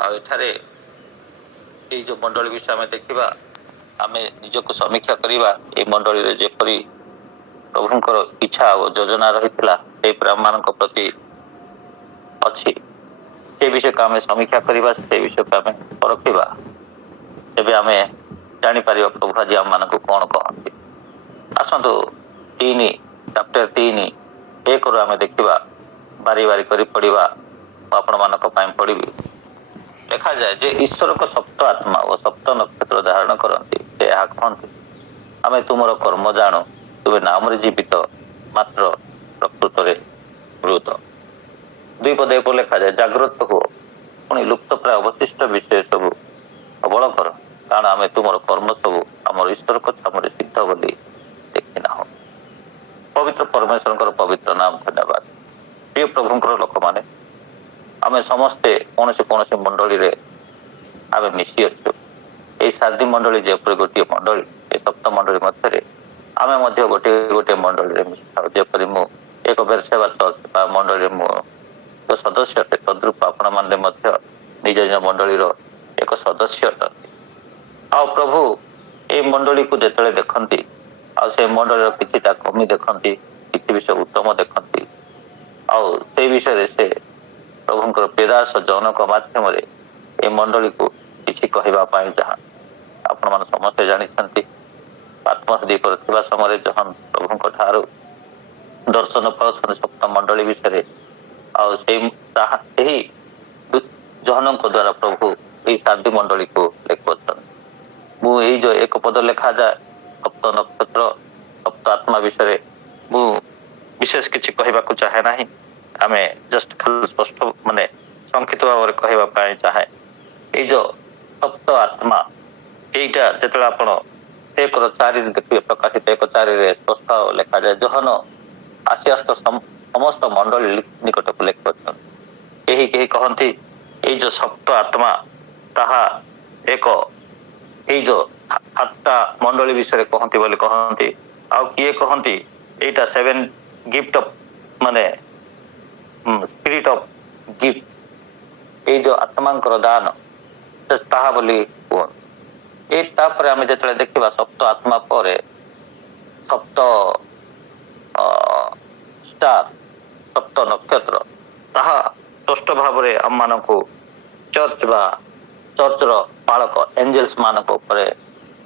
ଆଉ ଏଠାରେ ଏଇ ଯୋଉ ମଣ୍ଡଳୀ ବିଷୟ ଆମେ ଦେଖିବା, ଆମେ ନିଜକୁ ସମୀକ୍ଷା କରିବା। ଏଇ ମଣ୍ଡଳୀରେ ଯେପରି ପ୍ରଭୁଙ୍କର ଇଚ୍ଛା ଓ ଯୋଜନା ରହିଥିଲା ସେହିପରି ଆମମାନଙ୍କ ପ୍ରତି ଅଛି, ସେ ବିଷୟକୁ ଆମେ ସମୀକ୍ଷା କରିବା, ସେ ବିଷୟକୁ ଆମେ ପରଖିବା। ତେବେ ଆମେ ଜାଣିପାରିବା ପ୍ରଭୁ ଆଜି ଆମମାନଙ୍କୁ କଣ କହନ୍ତି। ଆସନ୍ତୁ ଚାପ୍ଟର 3:1 ଆମେ ଦେଖିବା, ବାରି ବାରି କରି ପଢିବା। ମୁଁ ଆପଣମାନଙ୍କ ପାଇଁ ପଢିବି। ଲେଖାଯାଏ ଯେ ଈଶ୍ୱରଙ୍କ ସପ୍ତ ଆତ୍ମା ଓ ସପ୍ତ ନକ୍ଷତ୍ର ଧାରଣ କରନ୍ତି। ସେ ଏହା କହନ୍ତି, ଆମେ ତୁମର କର୍ମ ଜାଣୁ, ତୁମେ ନାମରେ ଜୀବିତ, ମାତ୍ର ପ୍ରକୃତରେ ମୃତ। 2 ପଦ ଏପରି ଲେଖାଯାଏ, ଜାଗ୍ରତ ହୁଅ, ପୁଣି ଲୁପ୍ତ ପ୍ରାୟ ଅବଶିଷ୍ଟ ବିଷୟ ସବୁ ଅବଳ କର, କାରଣ ଆମେ ତୁମର କର୍ମ ସବୁ ଆମର ଈଶ୍ୱରଙ୍କ ଛାମୁରେ ସିଦ୍ଧ ବୋଲି ଦେଖିନାହୁଁ। ପବିତ୍ର ପରମେଶ୍ୱରଙ୍କର ପବିତ୍ର ନାମ ଧନ୍ୟବାଦ। ପ୍ରିୟ ପ୍ରଭୁଙ୍କର ଲୋକମାନେ, ଆମେ ସମସ୍ତେ କୌଣସି ମଣ୍ଡଳୀରେ ଆମେ ମିଶିଅଛୁ। ଏଇ 7 ମଣ୍ଡଳୀ ଯେପରି ଗୋଟିଏ ମଣ୍ଡଳୀ, ଏ ସପ୍ତ ମଣ୍ଡଳୀ ମଧ୍ୟରେ ଆମେ ମଧ୍ୟ ଗୋଟିଏ ମଣ୍ଡଳୀରେ ମିଶିଥାଉ। ଯେପରି ମୁଁ ଏକ ବେର୍ସେବା ଚର୍ଚ୍ଚ ବା ମଣ୍ଡଳୀରେ ମୁଁ ଏକ ସଦସ୍ୟ ଅଟେ, ତଦ୍ରୂପ ଆପଣମାନେ ମଧ୍ୟ ନିଜ ନିଜ ମଣ୍ଡଳୀର ଏକ ସଦସ୍ୟ ଅଟନ୍ତି। ଆଉ ପ୍ରଭୁ ଏଇ ମଣ୍ଡଳୀକୁ ଯେତେବେଳେ ଦେଖନ୍ତି, ଆଉ ସେ ମଣ୍ଡଳୀର କିଛିଟା କମି ଦେଖନ୍ତି, କିଛି ବିଷୟ ଉତ୍ତମ ଦେଖନ୍ତି, ଆଉ ସେଇ ବିଷୟରେ ସେ ପ୍ରଭୁଙ୍କର ପ୍ରିୟଦାସ ଜନକ ମାଧ୍ୟମରେ ଏ ମଣ୍ଡଳୀକୁ କିଛି କହିବା ପାଇଁ ଚାହାନ୍ତି। ଆପଣମାନେ ସମସ୍ତେ ଜାଣିଛନ୍ତି, ପାତ୍ମୋସ ଦ୍ୱୀପରେ ଥିବା ସମୟରେ ଜହନ ପ୍ରଭୁଙ୍କ ଠାରୁ ଦର୍ଶନ ପାଉଛନ୍ତି ସପ୍ତ ମଣ୍ଡଳୀ ବିଷୟରେ, ଆଉ ସେହି ଜହନଙ୍କ ଦ୍ୱାରା ପ୍ରଭୁ ଏଇ 7 ମଣ୍ଡଳୀକୁ ଲେଖୁଅଛନ୍ତି। ମୁଁ ଏଇ ଯୋଉ 1 ପଦ ଲେଖାଯାଏ ସପ୍ତ ନକ୍ଷତ୍ର, ସପ୍ତ ଆତ୍ମା ବିଷୟରେ ମୁଁ ବିଶେଷ କିଛି କହିବାକୁ ଚାହେଁ ନାହିଁ। ଆମେ ଜଷ୍ଟ ଖାଲି ସ୍ପଷ୍ଟ ସଂକ୍ଷିପ୍ତ ଭାବରେ କହିବା ପାଇଁ ଚାହେଁ। ଏଇ ଯୋଉ ସପ୍ତ ଆତ୍ମା, ଏଇଟା ଯେତେବେଳେ ଆପଣ 1:4 ଦେଖିବେ, ପ୍ରକାଶିତ 1:4 ସ୍ପଷ୍ଟ ଲେଖାଯାଏ, ଜହନ ଆସି ସମସ୍ତ ମଣ୍ଡଳୀ ନିକଟକୁ ଲେଖୁଅଛନ୍ତି। କେହି କହନ୍ତି ଏଇ ଯୋଉ ସପ୍ତ ଆତ୍ମା ତାହା ଏଇ ଯୋଉ 7ଟା ମଣ୍ଡଳୀ ବିଷୟରେ କହନ୍ତି ବୋଲି କହନ୍ତି। ଆଉ କିଏ କହନ୍ତି ଏଇଟା 7 gift of spirit of gift, ଏଇ ଯୋଉ ଆତ୍ମାଙ୍କର ଦାନ ତାହା ବୋଲି କୁହନ୍ତି। ଏଇ ତାପରେ ଆମେ ଯେତେବେଳେ ଦେଖିବା ସପ୍ତ ଆତ୍ମା ପରେ ସପ୍ତ ଷ୍ଟାର, ସପ୍ତ ନକ୍ଷତ୍ର, ତାହା ସ୍ପଷ୍ଟ ଭାବରେ ଆମମାନଙ୍କୁ ଚର୍ଚ୍ଚର ପାଳକ ଏଞ୍ଜେଲ୍ସ ମାନଙ୍କ ଉପରେ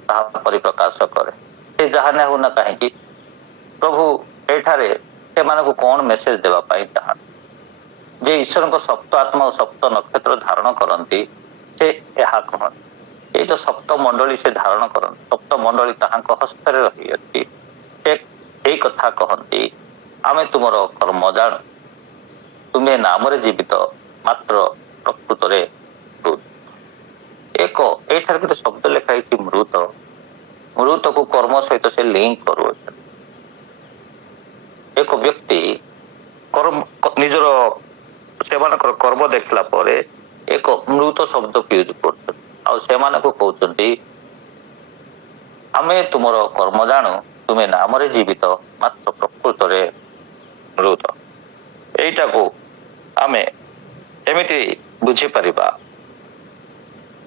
ତାହା ପରିପ୍ରକାଶ କରେ। ସେ ଯାହା ହେଉ ନା କାହିଁକି, ପ୍ରଭୁ ଏଠାରେ ସେମାନଙ୍କୁ କଣ ମେସେଜ ଦେବା ପାଇଁ ଚାହାନ୍ତି ଯେ ଈଶ୍ୱରଙ୍କ ସପ୍ତ ଆତ୍ମା ଓ ସପ୍ତ ନକ୍ଷତ୍ର ଧାରଣ କରନ୍ତି। ସେ ଏହା କହନ୍ତି, ଏଇ ଯୋଉ ସପ୍ତ ମଣ୍ଡଳୀ ସେ ଧାରଣ କରନ୍ତି, ସପ୍ତ ମଣ୍ଡଳୀ ତାହାଙ୍କ ହସ୍ତରେ ରହିଅଛି। ସେ ଏଇ କଥା କହନ୍ତି, ଆମେ ତୁମର କର୍ମ ଜାଣୁ, ତୁମେ ନାମରେ ଜୀବିତ, ମାତ୍ର ପ୍ରକୃତରେ ମୃତ। ଏଇଠାରେ ଗୋଟେ ଶବ୍ଦ ଲେଖା ହେଇଛି ମୃତକୁ କର୍ମ ସହିତ ସେ ଲିଙ୍କ କରୁଅଛନ୍ତି। ଏକ ବ୍ୟକ୍ତି ନିଜର ସେମାନଙ୍କର କର୍ମ ଦେଖିଲା ପରେ ଏକ ମୃତ ଶବ୍ଦକୁ ୟୁଜ କରୁଛନ୍ତି, ଆଉ ସେମାନଙ୍କୁ କହୁଛନ୍ତି, ଆମେ ତୁମର କର୍ମ ଜାଣୁ, ତୁମେ ନାମରେ ଜୀବିତ, ମାତ୍ର ପ୍ରକୃତରେ ମୃତ। ଏଇଟାକୁ ଆମେ ଏମିତି ବୁଝିପାରିବା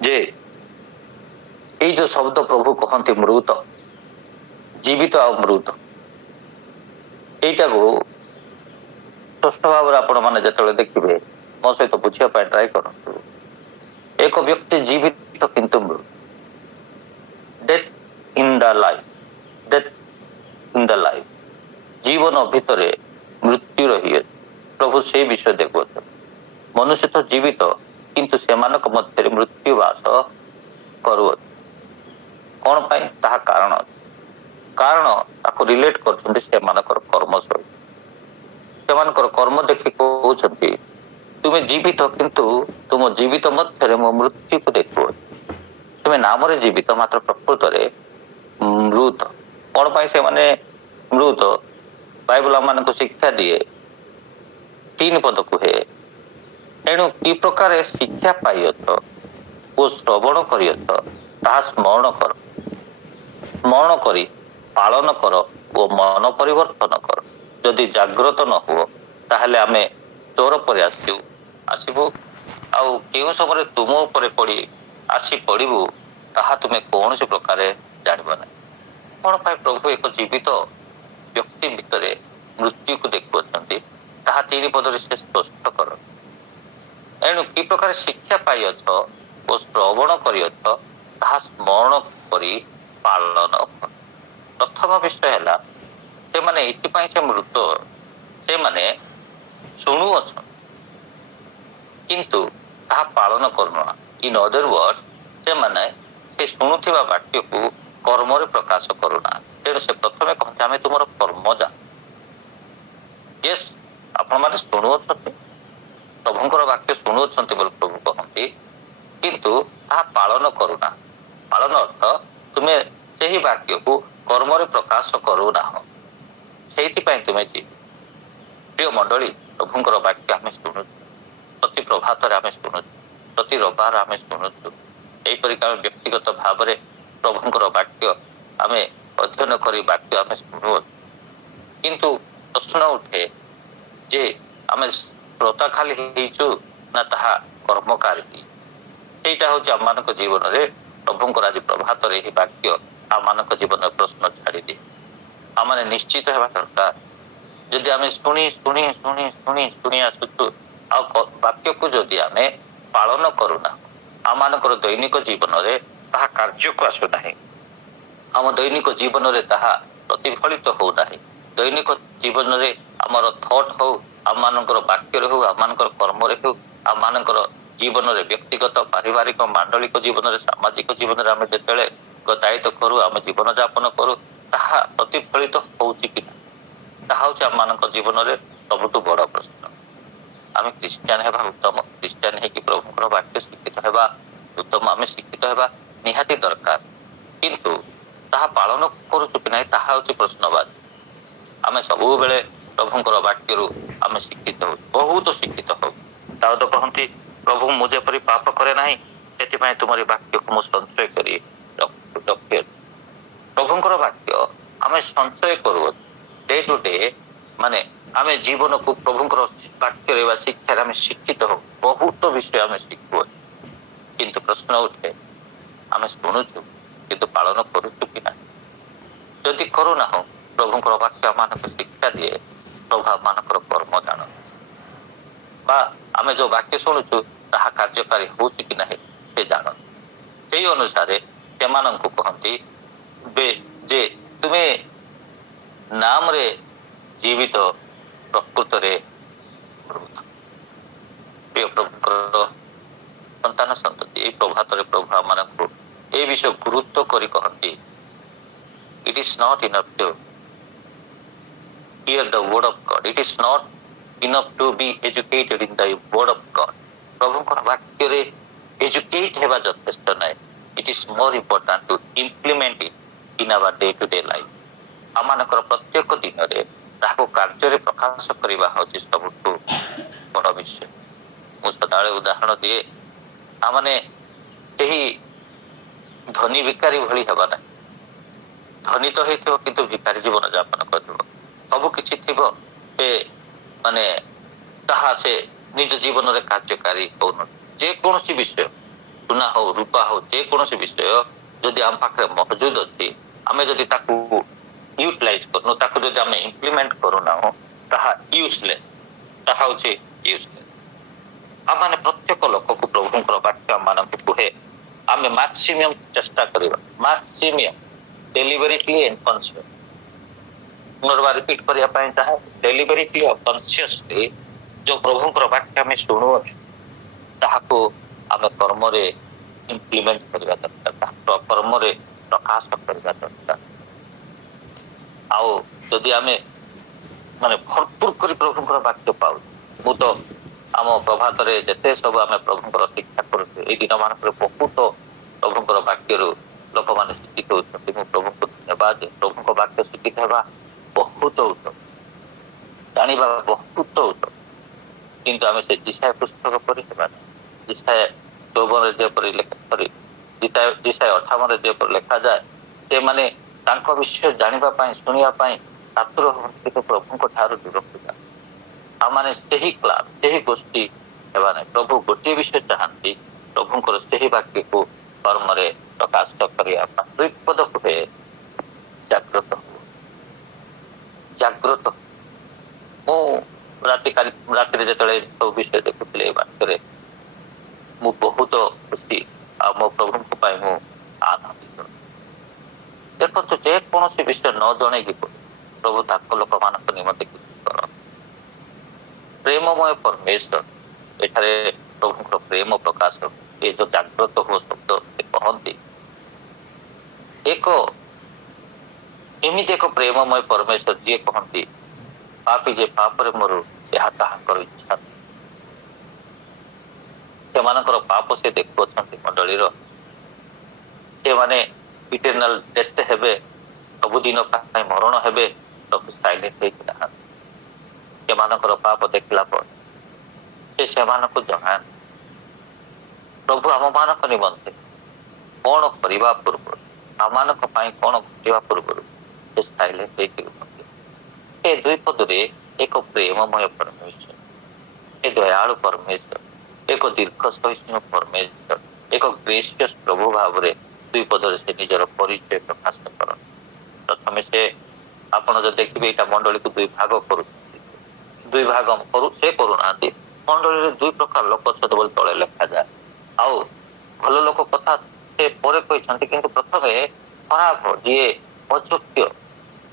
ଯେ ଏଇ ଯୋଉ ଶବ୍ଦ ପ୍ରଭୁ କହନ୍ତି ମୃତ, ଜୀବିତ ଆଉ ମୃତ, ଏଇଟାକୁ ସ୍ପଷ୍ଟ ଭାବରେ ଆପଣ ମାନେ ଯେତେବେଳେ ଦେଖିବେ, ମୋ ସହିତ ବୁଝିବା ପାଇଁ ଟ୍ରାଏ କରନ୍ତୁ। ଏକ ବ୍ୟକ୍ତି ଜୀବିତ କିନ୍ତୁ ମୃତ, ଡେଥ୍ ଇନ୍ ଦ ଲାଇଫ, ଜୀବନ ଭିତରେ ମୃତ୍ୟୁ ରହିଅଛି। ପ୍ରଭୁ ସେଇ ବିଷୟ ଦେଖୁଅଛନ୍ତି। ମନୁଷ୍ୟ ତ ଜୀବିତ, କିନ୍ତୁ ସେମାନଙ୍କ ମଧ୍ୟରେ ମୃତ୍ୟୁ ବାସ କରୁଅଛି। କଣ ପାଇଁ? ତାହା କାରଣ ତାକୁ ରିଲେଟ କରୁଛନ୍ତି ସେମାନଙ୍କର କର୍ମ ସହିତ। ସେମାନଙ୍କର କର୍ମ ଦେଖି କହୁଛନ୍ତି, ତୁମେ ଜୀବିତ, କିନ୍ତୁ ତୁମ ଜୀବିତ ମଧ୍ୟରେ ମୋ ମୃତ୍ୟୁକୁ ଦେଖୁଅଛି। ତୁମେ ନାମରେ ଜୀବିତ, ମାତ୍ର ପ୍ରକୃତରେ ମୃତ। କଣ ପାଇଁ ସେମାନେ ମୃତ? ବାଇବଲ ଆମମାନଙ୍କୁ ଶିକ୍ଷା ଦିଏ, 3 ପଦ କୁହେ, ଏଣୁ କି ପ୍ରକାର ଶିକ୍ଷା ପାଇଅଛ ଓ ଶ୍ରବଣ କରିଅଛ, ତାହା ସ୍ମରଣ କରି ପାଳନ କର ଓ ମନ ପରିବର୍ତ୍ତନ କର। ଯଦି ଜାଗ୍ରତ ନ ହୁଅ, ତାହେଲେ ଆମେ ଚୋର ପରି ଆସିବୁ ଆଉ କେଉଁ ସମୟରେ ତୁମ ଉପରେ ଆସି ପଡ଼ିବୁ ତାହା ତୁମେ କୌଣସି ପ୍ରକାରେ ଜାଣିବ ନାହିଁ। କ'ଣ ପାଇଁ ପ୍ରଭୁ ଏକ ଜୀବିତ ବ୍ୟକ୍ତି ଭିତରେ ମୃତ୍ୟୁକୁ ଦେଖୁଅଛନ୍ତି ତାହା 3 ପଦରେ ସେ ସ୍ପଷ୍ଟ କରନ୍ତି। ଏଣୁ କି ପ୍ରକାର ଶିକ୍ଷା ପାଇଅଛ ଓ ଶ୍ରବଣ କରିଅଛ ତାହା ସ୍ମରଣ କରି ପାଳନ କର। ପ୍ରଥମ ବିଷୟ ହେଲା ସେମାନେ ଏଥିପାଇଁ ସେ ମୃତ, ସେମାନେ ଶୁଣୁଅଛନ୍ତି କିନ୍ତୁ ତାହା ପାଳନ କରୁନାହାନ୍ତି। ଇନ୍ ଅଦର ୱାର୍ଡ ସେମାନେ ସେ ଶୁଣୁଥିବା ବାକ୍ୟକୁ କର୍ମରେ ପ୍ରକାଶ କରୁନାହାନ୍ତି। ତେଣୁ ସେ ପ୍ରଥମେ କହନ୍ତି ଆମେ ତୁମର କର୍ମ ଜାଣୁ। ୟେସ୍, ଆପଣମାନେ ଶୁଣୁଅଛନ୍ତି, ପ୍ରଭୁଙ୍କର ବାକ୍ୟ ଶୁଣୁଅଛନ୍ତି ବୋଲି ପ୍ରଭୁ କହନ୍ତି, କିନ୍ତୁ ତାହା ପାଳନ କରୁନାହାନ୍ତି। ପାଳନ ଅର୍ଥ ତୁମେ ସେହି ବାକ୍ୟକୁ କର୍ମରେ ପ୍ରକାଶ କରୁନାହଁ। ସେଇଥିପାଇଁ ତୁମେ ପ୍ରିୟ ମଣ୍ଡଳୀ, ପ୍ରଭୁଙ୍କର ବାକ୍ୟ ଆମେ ଶୁଣୁଛୁ, ପ୍ରତି ପ୍ରଭାତରେ ଆମେ ଶୁଣୁଛୁ, ପ୍ରତି ରବିବାର ଆମେ ଶୁଣୁଛୁ। ଏହିପରିକି ଆମେ ବ୍ୟକ୍ତିଗତ ଭାବରେ ପ୍ରଭୁଙ୍କର ବାକ୍ୟ ଆମେ ଅଧ୍ୟୟନ କରି ବାକ୍ୟ ଆମେ ଶୁଣୁଅଛୁ। କିନ୍ତୁ ପ୍ରଶ୍ନ ଉଠେ ଯେ ଆମେ ଶ୍ରୋତା ଖାଲି ହେଇଛୁ ନା ତାହା କର୍ମକାରୀ ହେଇଛୁ? ସେଇଟା ହେଉଛି ଆମମାନଙ୍କ ଜୀବନରେ ପ୍ରଭୁଙ୍କର ଆଜି ପ୍ରଭାତରେ ଏହି ବାକ୍ୟ ଆମମାନଙ୍କ ଜୀବନରେ ପ୍ରଶ୍ନ ଛାଡ଼ିଦିଏ। ଆମମାନେ ନିଶ୍ଚିତ ହେବା ଦରକାର। ଯଦି ଆମେ ଶୁଣି ଶୁଣି ଶୁଣି ଶୁଣି ଶୁଣି ଆସୁଛୁ ଆଉ ବାକ୍ୟକୁ ଯଦି ଆମେ ପାଳନ କରୁନା, ଆମମାନଙ୍କର ଦୈନିକ ଜୀବନରେ ତାହା କାର୍ଯ୍ୟକୁ ଆସୁନାହିଁ, ଆମ ଦୈନିକ ଜୀବନରେ ତାହା ପ୍ରତିଫଳିତ ହଉନାହିଁ। ଦୈନିକ ଜୀବନରେ ଆମର ଥଟ୍ ହଉ, ଆମମାନଙ୍କର ବାକ୍ୟରେ ହଉ, ଆମମାନଙ୍କର କର୍ମରେ ହଉ, ଆମମାନଙ୍କର ଜୀବନରେ ବ୍ୟକ୍ତିଗତ, ପାରିବାରିକ, ମାଣ୍ଡଳିକ ଜୀବନରେ, ସାମାଜିକ ଜୀବନରେ ଆମେ ଯେତେବେଳେ ଗତାୟିତ କରୁ, ଆମେ ଜୀବନ ଯାପନ କରୁ, ତାହା ପ୍ରତିଫଳିତ ହଉଛି କି ନା, ତାହା ହେଉଛି ଆମମାନଙ୍କ ଜୀବନରେ ସବୁଠୁ ବଡ଼ ପ୍ରଶ୍ନ। ଆମେ ଖ୍ରୀଷ୍ଟିଆନ ହେବା ଉତ୍ତମ, ଖ୍ରୀଷ୍ଟିଆନ ହେଇକି ପ୍ରଭୁଙ୍କର ବାକ୍ୟ ଶିକ୍ଷିତ ହେବା ଉତ୍ତମ, ଆମେ ଶିକ୍ଷିତ ହେବା ନିହାତି ଦରକାର। କିନ୍ତୁ ତାହା ପାଳନ କରୁଛୁ କି ନାହିଁ ତାହା ହେଉଛି ପ୍ରଶ୍ନବାଚୀ। ଆମେ ସବୁବେଳେ ପ୍ରଭୁଙ୍କର ବାକ୍ୟରୁ ଆମେ ଶିକ୍ଷିତ ହଉ, ବହୁତ ଶିକ୍ଷିତ ହଉ। ଦାଉଦ କହନ୍ତି ପ୍ରଭୁ ମୁଁ ଯେପରି ପାପ କରେ ନାହିଁ ସେଥିପାଇଁ ତୁମରି ବାକ୍ୟକୁ ମୁଁ ସଞ୍ଚୟ କରି ରଖିଅଛି। ପ୍ରଭୁଙ୍କର ବାକ୍ୟ ଆମେ ସଞ୍ଚୟ କରୁଅଛୁ ଡେ ଟୁ ଡେ, ମାନେ ଆମେ ଜୀବନକୁ ପ୍ରଭୁଙ୍କର ବାକ୍ୟରେ ବା ଶିକ୍ଷାରେ ଆମେ ଶିକ୍ଷିତ ହଉ, ବହୁତ ବିଷୟ ଆମେ ଶିଖୁଅଛୁ। କିନ୍ତୁ ପ୍ରଶ୍ନ ଉଠେ ଆମେ ଶୁଣୁଛୁ କିନ୍ତୁ ପାଳନ କରୁଛୁ କି ନାହିଁ? ଯଦି କରୁନାହୁଁ, ପ୍ରଭୁଙ୍କର ବାକ୍ୟ ଆମମାନଙ୍କୁ ଶିକ୍ଷା ଦିଏ ପ୍ରଭୁ ଆମମାନଙ୍କର କର୍ମ ଜାଣନ୍ତି, ବା ଆମେ ଯୋଉ ବାକ୍ୟ ଶୁଣୁଛୁ ତାହା କାର୍ଯ୍ୟକାରୀ ହଉଛି କି ନାହିଁ ସେ ଜାଣନ୍ତି। ସେଇ ଅନୁସାରେ ସେମାନଙ୍କୁ କହନ୍ତି ଯେ ତୁମେ ନାମରେ ଜୀବିତ, ପ୍ରକୃତରେ ମୃତ। ପ୍ରିୟ ପ୍ରଭୁଙ୍କର ସନ୍ତାନ ସନ୍ତତି, ଏହି ପ୍ରଭାତରେ ପ୍ରଭୁ ଆମମାନଙ୍କୁ ଏ ବିଷୟ ଗୁରୁତ୍ୱ କରି କହନ୍ତି it is not enough to hear the word of God, it is not enough to be educated in the word of God। ପ୍ରଭୁଙ୍କର ବାକ୍ୟରେ ଏଜୁକେଟ୍ ହେବା ଯଥେଷ୍ଟ ନାହିଁ, it is more important to implement it in our day to day life। ଆମମାନଙ୍କର ପ୍ରତ୍ୟେକ ଦିନରେ ତାହାକୁ କାର୍ଯ୍ୟରେ ପ୍ରକାଶ କରିବା ହେଉଛି ସବୁଠୁ ବଡ଼ ବିଷୟ। ମୁଁ ସଦାବେଳେ ଉଦାହରଣ ଦିଏ, ଆମମାନେ ସେହି ଧନୀ ଭିକାରୀ ଭଳି ହେବା ନାହିଁ। ଧନୀ ତ ହେଇଥିବ କିନ୍ତୁ ଭିକାରୀ ଜୀବନ ଯାପନ କରିବ, ସବୁ କିଛି ଥିବ, ସେ ମାନେ ତାହା ସେ ନିଜ ଜୀବନରେ କାର୍ଯ୍ୟକାରୀ ହଉନଥିବ। ଯେକୌଣସି ବିଷୟ, ସୁନା ହଉ, ରୂପା ହଉ, ଯେକୌଣସି ବିଷୟ ଯଦି ଆମ ପାଖରେ ମହଜୁଦ ଅଛି, ଆମେ ଯଦି ତାକୁ ୟୁଟିଲାଇଜ କରୁନୁ, ତାକୁ ଯଦି ଆମେ ଇମ୍ପ୍ଲିମେଣ୍ଟ କରୁନାହୁଁ, ତାହା ୟୁଜଲେସ୍, ତାହା ହେଉଛି ୟୁଜଲେସ୍। ଆମମାନେ ପ୍ରତ୍ୟେକ ଲୋକକୁ ପ୍ରଭୁଙ୍କର ବାକ୍ୟ ଆମମାନଙ୍କୁ କୁହେ ଆମେ ମାକ୍ସିମମ୍ ଚେଷ୍ଟା କରିବା, ମାକ୍ସିମମ୍ ଡେଲିଭରିଟଲି ଏଣ୍ଡ କନସିୟସ୍। ପୁନର୍ବାର ରିପିଟ୍ କରିବା ପାଇଁ ଚାହେଁ, ଡେଲିଭରିଟଲି ଆଉ କନସିୟସଲି ଯୋଉ ପ୍ରଭୁଙ୍କର ବାକ୍ୟ ଆମେ ଶୁଣୁଅଛୁ ତାହାକୁ ଆମେ କର୍ମରେ ଇମ୍ପ୍ଲିମେଣ୍ଟ କରିବା ଦରକାର, ତାହା କର୍ମରେ ପ୍ରକାଶ କରିବା ଦରକାର। ଆଉ ଯଦି ଆମେ ମାନେ ଭରପୁର କରି ପ୍ରଭୁଙ୍କର ବାକ୍ୟ ପାଉଛୁ, ମୁଁ ତ ଆମ ପ୍ରଭାତରେ ଯେତେ ସବୁ ଆମେ ପ୍ରଭୁଙ୍କର ଶିକ୍ଷା କରୁଛୁ, ଏଇ ଦିନମାନଙ୍କରେ ବହୁତ ପ୍ରଭୁଙ୍କର ବାକ୍ୟରୁ ଲୋକମାନେ ଶିକ୍ଷିତ ହେଉଛନ୍ତି। ମୁଁ ପ୍ରଭୁଙ୍କୁ ଧନ୍ୟବାଦ ଯେ ପ୍ରଭୁଙ୍କ ବାକ୍ୟ ଶିକ୍ଷିତ ହେବା ବହୁତ ଉତ୍ତମ, ଜାଣିବା ବହୁତ ଉତ୍ତମ। କିନ୍ତୁ ଆମେ ସେ ଜିସାୟ ପୁସ୍ତକ ପରି ହେବା ନାହିଁ। ଜିସାୟ 54 ଯେପରି ଜିସାୟ 58 ଯେପରି ଲେଖାଯାଏ, ସେମାନେ ତାଙ୍କ ବିଷୟ ଜାଣିବା ପାଇଁ, ଶୁଣିବା ପାଇଁ ଆତୁର ହୁଅନ୍ତି କିନ୍ତୁ ପ୍ରଭୁଙ୍କ ଠାରୁ ଦୂରକୁ ଯାଆନ୍ତି। ଆମମାନେ ସେହି କ୍ଲାସ, ସେହି ଗୋଷ୍ଠୀ ହେବା ନାହିଁ। ପ୍ରଭୁ ଗୋଟିଏ ବିଷୟ ଚାହାନ୍ତି, ପ୍ରଭୁଙ୍କର ସେହି ବାକ୍ୟକୁ କର୍ମରେ ପ୍ରକାଶ କରିବା ପାଇଁ। ଦୁଇ ପଦ କୁହେ, ଜାଗ୍ରତ ହୁଅ, ଜାଗ୍ରତ। ମୁଁ ରାତିରେ ଯେତେବେଳେ ସବୁ ବିଷୟ ଦେଖୁଥିଲି ଏ ବାକ୍ୟରେ, ମୁଁ ବହୁତ ଖୁସି ଆଉ ମୋ ପ୍ରଭୁଙ୍କ ପାଇଁ ମୁଁ ଆନନ୍ଦିତ। ଦେଖନ୍ତୁ, ଯେକୌଣସି ବିଷୟ ନ ଜଣେଇକି ପ୍ରଭୁ ତାଙ୍କ ଲୋକମାନଙ୍କ ନିମନ୍ତେ କିଛି କରନ୍ତି। ପ୍ରେମମୟ ପରମେଶ୍ୱର, ଏଠାରେ ପ୍ରଭୁଙ୍କର ପ୍ରେମ ପ୍ରକାଶ। ଏ ଯୋଉ ଜାଗ୍ରତ ହୁଅ ଶବ୍ଦ ସେ କହନ୍ତି, ଏକ ଏମିତି ଏକ ପ୍ରେମମୟ ପରମେଶ୍ୱର ଯିଏ କହନ୍ତି, ପାପୀ ଯେ ପାପରେ ମରୁ, ଏହା ତାହାଙ୍କର ଇଚ୍ଛା। ସେମାନଙ୍କର ପାପ ସେ ଦେଖୁଅଛନ୍ତି ମଣ୍ଡଳୀର। ସେମାନେ ଇଟର୍ନାଲ ଡେଥ୍ ହେବେ, ସବୁଦିନ ପାଇଁ ମରଣ ହେବେ, ପ୍ରଭୁ ସାଇଲେଣ୍ଟ ହେଇକି ନାହାନ୍ତି। ସେମାନଙ୍କର ପାପ ଦେଖିଲା ପରେ ସେ ସେମାନଙ୍କୁ ଜଣାନ୍ତି। ପ୍ରଭୁ ଆମମାନଙ୍କ ନିମନ୍ତେ କଣ କରିବା ପୂର୍ବରୁ, ଆମମାନଙ୍କ ପାଇଁ କଣ ଘଟିବା ପୂର୍ବରୁ ସେ ସାଇଲେଣ୍ଟ ହେଇକି ରୁହନ୍ତି। ଏ ଦୁଇ ପଦରେ ଏକ ପ୍ରେମମୟ ପରମେଶ୍ୱର, ଏ ଦୟାଳୁ ପରମେଶ୍ୱର, ଏକ ଦୀର୍ଘ ସହିଷ୍ଣୁ ପରମେଶ୍ୱର, ଏକ ଗ୍ରେସିୟସ୍ ପ୍ରଭୁ ଭାବରେ ଦୁଇ ପଦରେ ସେ ନିଜର ପରିଚୟ ପ୍ରକାଶ କରନ୍ତି। ପ୍ରଥମେ ଆପଣ ଯଦି ଦେଖିବେ, ଏଇଟା ମଣ୍ଡଳୀକୁ ଦୁଇ ଭାଗ କରୁଛନ୍ତି। ଦୁଇ ଭାଗ ସେ କରୁନାହାନ୍ତି। ମଣ୍ଡଳୀରେ ଦୁଇ ପ୍ରକାର ଲୋକ ଅଛନ୍ତି ବୋଲି ତଳେ ଲେଖାଯାଏ। ଆଉ ଭଲ ଲୋକ କଥା ସେ ପରେ କହିଛନ୍ତି, କିନ୍ତୁ ପ୍ରଥମେ ଖରାପ, ଯିଏ ଅଯୋଗ୍ୟ,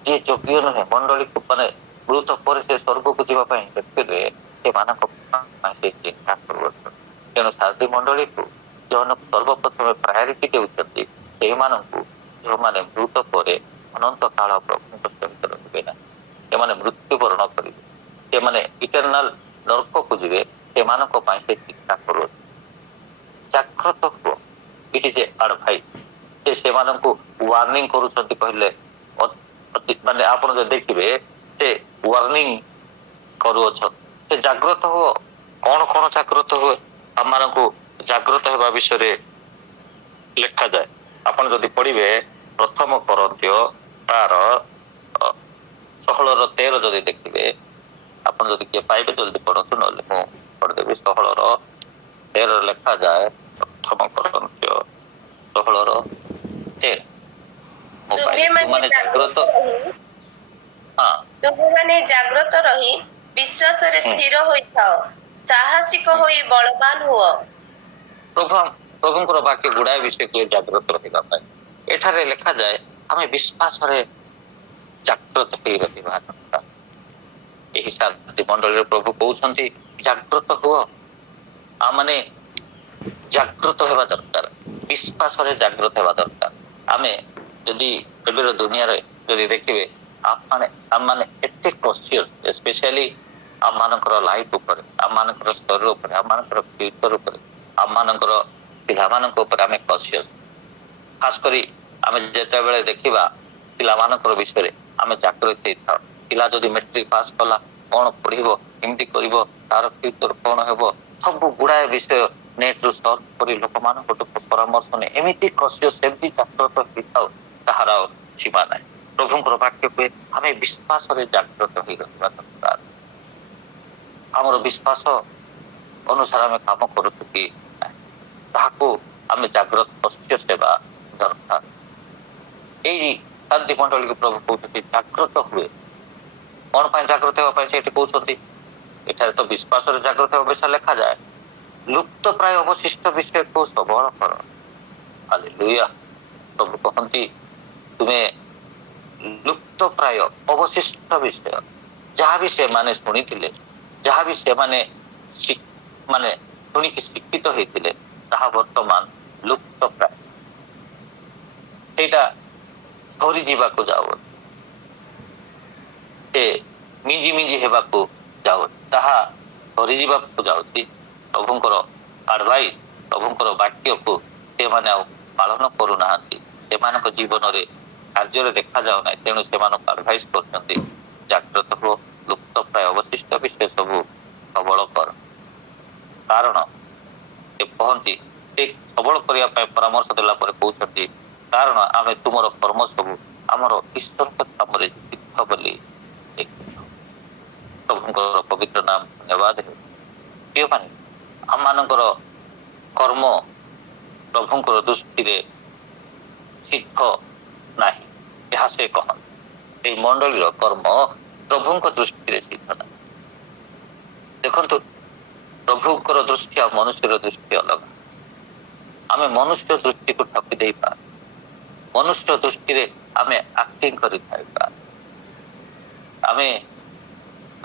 ଯିଏ ଯୋଗ୍ୟ ନୁହେଁ, ମଣ୍ଡଳୀକୁ ମାନେ ମୃତ ପରେ ସେ ସ୍ୱର୍ଗକୁ ଯିବା ପାଇଁ ଦେଖିଲେ ସେମାନଙ୍କ ପାଇଁ ସେ ଚିନ୍ତା କରୁଅଛନ୍ତି। ତେଣୁ ସାରଥୀ ମଣ୍ଡଳୀକୁ ଯେଉଁମାନଙ୍କୁ ସର୍ବପ୍ରଥମେ ପ୍ରାୟୋରିଟି ଦେଉଛନ୍ତି, ସେଇମାନଙ୍କୁ ଯେଉଁମାନେ ମୃତ ପରେ ଅନନ୍ତ କାଳ ପ୍ରଭୁଙ୍କ ସହିତ ରହିବେ ନାହିଁ, ସେମାନେ ମୃତ୍ୟୁବରଣ କରିବେ, ସେମାନେ ଇଟର୍ନାଲ ନରକକୁ ଯିବେ, ସେମାନଙ୍କ ପାଇଁ ସେ ଚିନ୍ତା କରୁଅଛନ୍ତି। ଜାଗ୍ରତ ହୁଅ, ଇଟ ଇଜ ଏ ଆଡଭାଇସ। ସେ ସେମାନଙ୍କୁ ୱାର୍ଣ୍ଣିଂ କରୁଛନ୍ତି କହିଲେ ମାନେ ଆପଣ ଯଦି ଦେଖିବେ ସେ ୱାର୍ଣ୍ଣିଂ କରୁଅଛନ୍ତି। ସେ ଜାଗ୍ରତ ହୁଅ। କଣ କଣ ଜାଗ୍ରତ ହୁଏ? ଆମମାନଙ୍କୁ ଜାଗ୍ରତ ହେବା ବିଷୟରେ ଲେଖାଯାଏ। ଆପଣ ଯଦି ପଢିବେ ପ୍ରଥମ କରନ୍ଥୀୟ 16:13 ଯଦି ଦେଖିବେ, ଆପଣ ଯଦି କିଏ ପାଇବେ ଜଲ୍ଦି ପଢନ୍ତୁ, ନହେଲେ ମୁଁ ପଢିଦେବି। 16:13 ଲେଖାଯାଏ, ପ୍ରଥମ କରନ୍ଥୀୟ 16:13। ମୁଁ ପାଇଲି, ତୁମମାନେ ଜାଗ୍ରତ, ହଁ, ତୁମେମାନେ ଜାଗ୍ରତ ରହି ବିଶ୍ୱାସରେ ସ୍ଥିର ହୋଇଥାଅ, ସାହସିକ ହୋଇ ବଳବାନ ହୁଅ। ପ୍ରଭୁଙ୍କର ବାକ୍ୟ ଗୁଡାଏ ବିଷୟ କୁହେ ଜାଗ୍ରତ ରହିବା ପାଇଁ। ଏଠାରେ ଲେଖାଯାଏ ଆମେ ବିଶ୍ୱାସରେ ଜାଗ୍ରତ ହୋଇ ରହିବା ଦରକାର। ଏହି ସାରଥୀ ମଣ୍ଡଳୀର ପ୍ରଭୁ କହୁଛନ୍ତି ଜାଗ୍ରତ ହୁଅ। ଆମମାନେ ଜାଗ୍ରତ ହେବା ଦରକାର, ବିଶ୍ୱାସରେ ଜାଗ୍ରତ ହେବା ଦରକାର। ଆମେ ଯଦି ଏବେର ଦୁନିଆରେ ଯଦି ଦେଖିବେ, ଆମମାନେ ଏତେ କନସିୟସ୍, ସ୍ପେଶାଲି ଆମମାନଙ୍କର ଲାଇଫ ଉପରେ, ଆମମାନଙ୍କର ଶରୀର ଉପରେ, ଆମମାନଙ୍କର ଫ୍ୟୁଚର ଉପରେ, ଆମମାନଙ୍କର ପିଲାମାନଙ୍କ ଉପରେ ଆମେ କନସିୟସ୍। ଖାସ କରି ଆମେ ଯେତେବେଳେ ଦେଖିବା ପିଲାମାନଙ୍କର ବିଷୟରେ ଆମେ ଜାଗ୍ରତ ହେଇଥାଉ। ପିଲା ଯଦି ମେଟ୍ରିକ ପାସ୍ କଲା, କଣ ପଢିବ, କେମିତି କରିବ, ତାର ଫ୍ୟୁଚର କଣ ହେବ, ସବୁ ଗୁଡାଏ ବିଷୟ ନେଟରୁ ସର୍ଚ୍ଚ କରି ଲୋକମାନଙ୍କଠୁ ପରାମର୍ଶ ନେଇ ଏମିତି କନସିୟସ୍, ଏମିତି ଜାଗ୍ରତ ହେଇଥାଉ, ତାହାର ଆଉ ସୀମା ନାହିଁ। ପ୍ରଭୁଙ୍କର ବାକ୍ୟ କୁହେ ଆମେ ବିଶ୍ୱାସରେ ଜାଗ୍ରତ ହୋଇ ରହିବା ଦରକାର। ଆମର ବିଶ୍ୱାସ ଅନୁସାରେ ଆମେ କାମ କରୁଛୁ କି ତାହାକୁ ଆମେ ଜାଗ୍ରତ କନସିୟସ୍ ହେବା ଦରକାର। ଏଇ ଶାନ୍ତି ମଣ୍ଡଳୀକୁ ପ୍ରଭୁ କହୁଛନ୍ତି ଜାଗ୍ରତ ହୁଏ। କଣ ପାଇଁ ଜାଗ୍ରତ ହେବା ପାଇଁ ସେଠି କହୁଛନ୍ତି? ଏଠାରେ ତ ବିଶ୍ୱାସରେ ଜାଗ୍ରତ ହେବା ବିଷୟ ଲେଖାଯାଏ। ଲୁପ୍ତ ପ୍ରାୟ ଅବଶିଷ୍ଟ ବିଷୟକୁ ସବଳ କର। ହାଲେଲୁୟା। ପ୍ରଭୁ କହନ୍ତି ତୁମେ ଲୁପ୍ତ ପ୍ରାୟ ଅବଶିଷ୍ଟ ବିଷୟ, ଯାହା ବି ସେମାନେ ଶୁଣିଥିଲେ, ଯାହା ବି ସେମାନେ ମାନେ ଶୁଣିକି ଶିକ୍ଷିତ ହେଇଥିଲେ, ତାହା ବର୍ତ୍ତମାନ ଲୁପ୍ତ ପ୍ରାୟ, ସେଇଟା ସରିଯିବାକୁ ଯାଉଅଛି, ସେ ମିଞ୍ଜି ମିଞ୍ଜି ହେବାକୁ ଯାଉଅଛି, ତାହା ସରିଯିବାକୁ ଯାଉଛି। ପ୍ରଭୁଙ୍କର ଆଡଭାଇସ, ପ୍ରଭୁଙ୍କର ବାକ୍ୟକୁ ସେମାନେ ଆଉ ପାଳନ କରୁନାହାନ୍ତି, ସେମାନଙ୍କ ଜୀବନରେ କାର୍ଯ୍ୟରେ ଦେଖାଯାଉ ନାହିଁ। ତେଣୁ ସେମାନଙ୍କୁ ଆଡଭାଇସ କରୁଛନ୍ତି ଜାଗ୍ରତ ହୁଅ, ଲୁପ୍ତ ପ୍ରାୟ ଅବଶିଷ୍ଟ ବିଷୟ ସବୁ ସବଳ କର। କାରଣ ସେ କହନ୍ତି, ସେ ସବଳ କରିବା ପାଇଁ ପରାମର୍ଶ ଦେଲା ପରେ କହୁଛନ୍ତି କାରଣ ଆମେ ତୁମର କର୍ମ ସବୁ ଆମର ଈଶ୍ୱରଙ୍କ କାମରେ ସିଦ୍ଧ ବୋଲି ଦେଖିଥାଉ। ପ୍ରଭୁଙ୍କର ପବିତ୍ର ନାମ ଧନ୍ୟବାଦ ହେଉ। ପ୍ରିୟମାନେ, ଆମମାନଙ୍କର କର୍ମ ପ୍ରଭୁଙ୍କର ଦୃଷ୍ଟିରେ ସିଦ୍ଧ ନାହିଁ, ଏହା ସେ କହନ୍ତି। এই ମଣ୍ଡଳୀର କର୍ମ ପ୍ରଭୁଙ୍କ ଦୃଷ୍ଟିରେ ସିଦ୍ଧ ନାହିଁ। ଦେଖନ୍ତୁ, ପ୍ରଭୁଙ୍କର ଦୃଷ୍ଟି ଆଉ ମନୁଷ୍ୟର ଦୃଷ୍ଟି ଅଲଗା। ଆମେ ମନୁଷ୍ୟ ଦୃଷ୍ଟିକୁ ଠକି ଦେଇପାରୁ, ମନୁଷ୍ୟ ଦୃଷ୍ଟିରେ ଆମେ ଆକ୍ଟିଂ କରିଥାଇବା। ଆମେ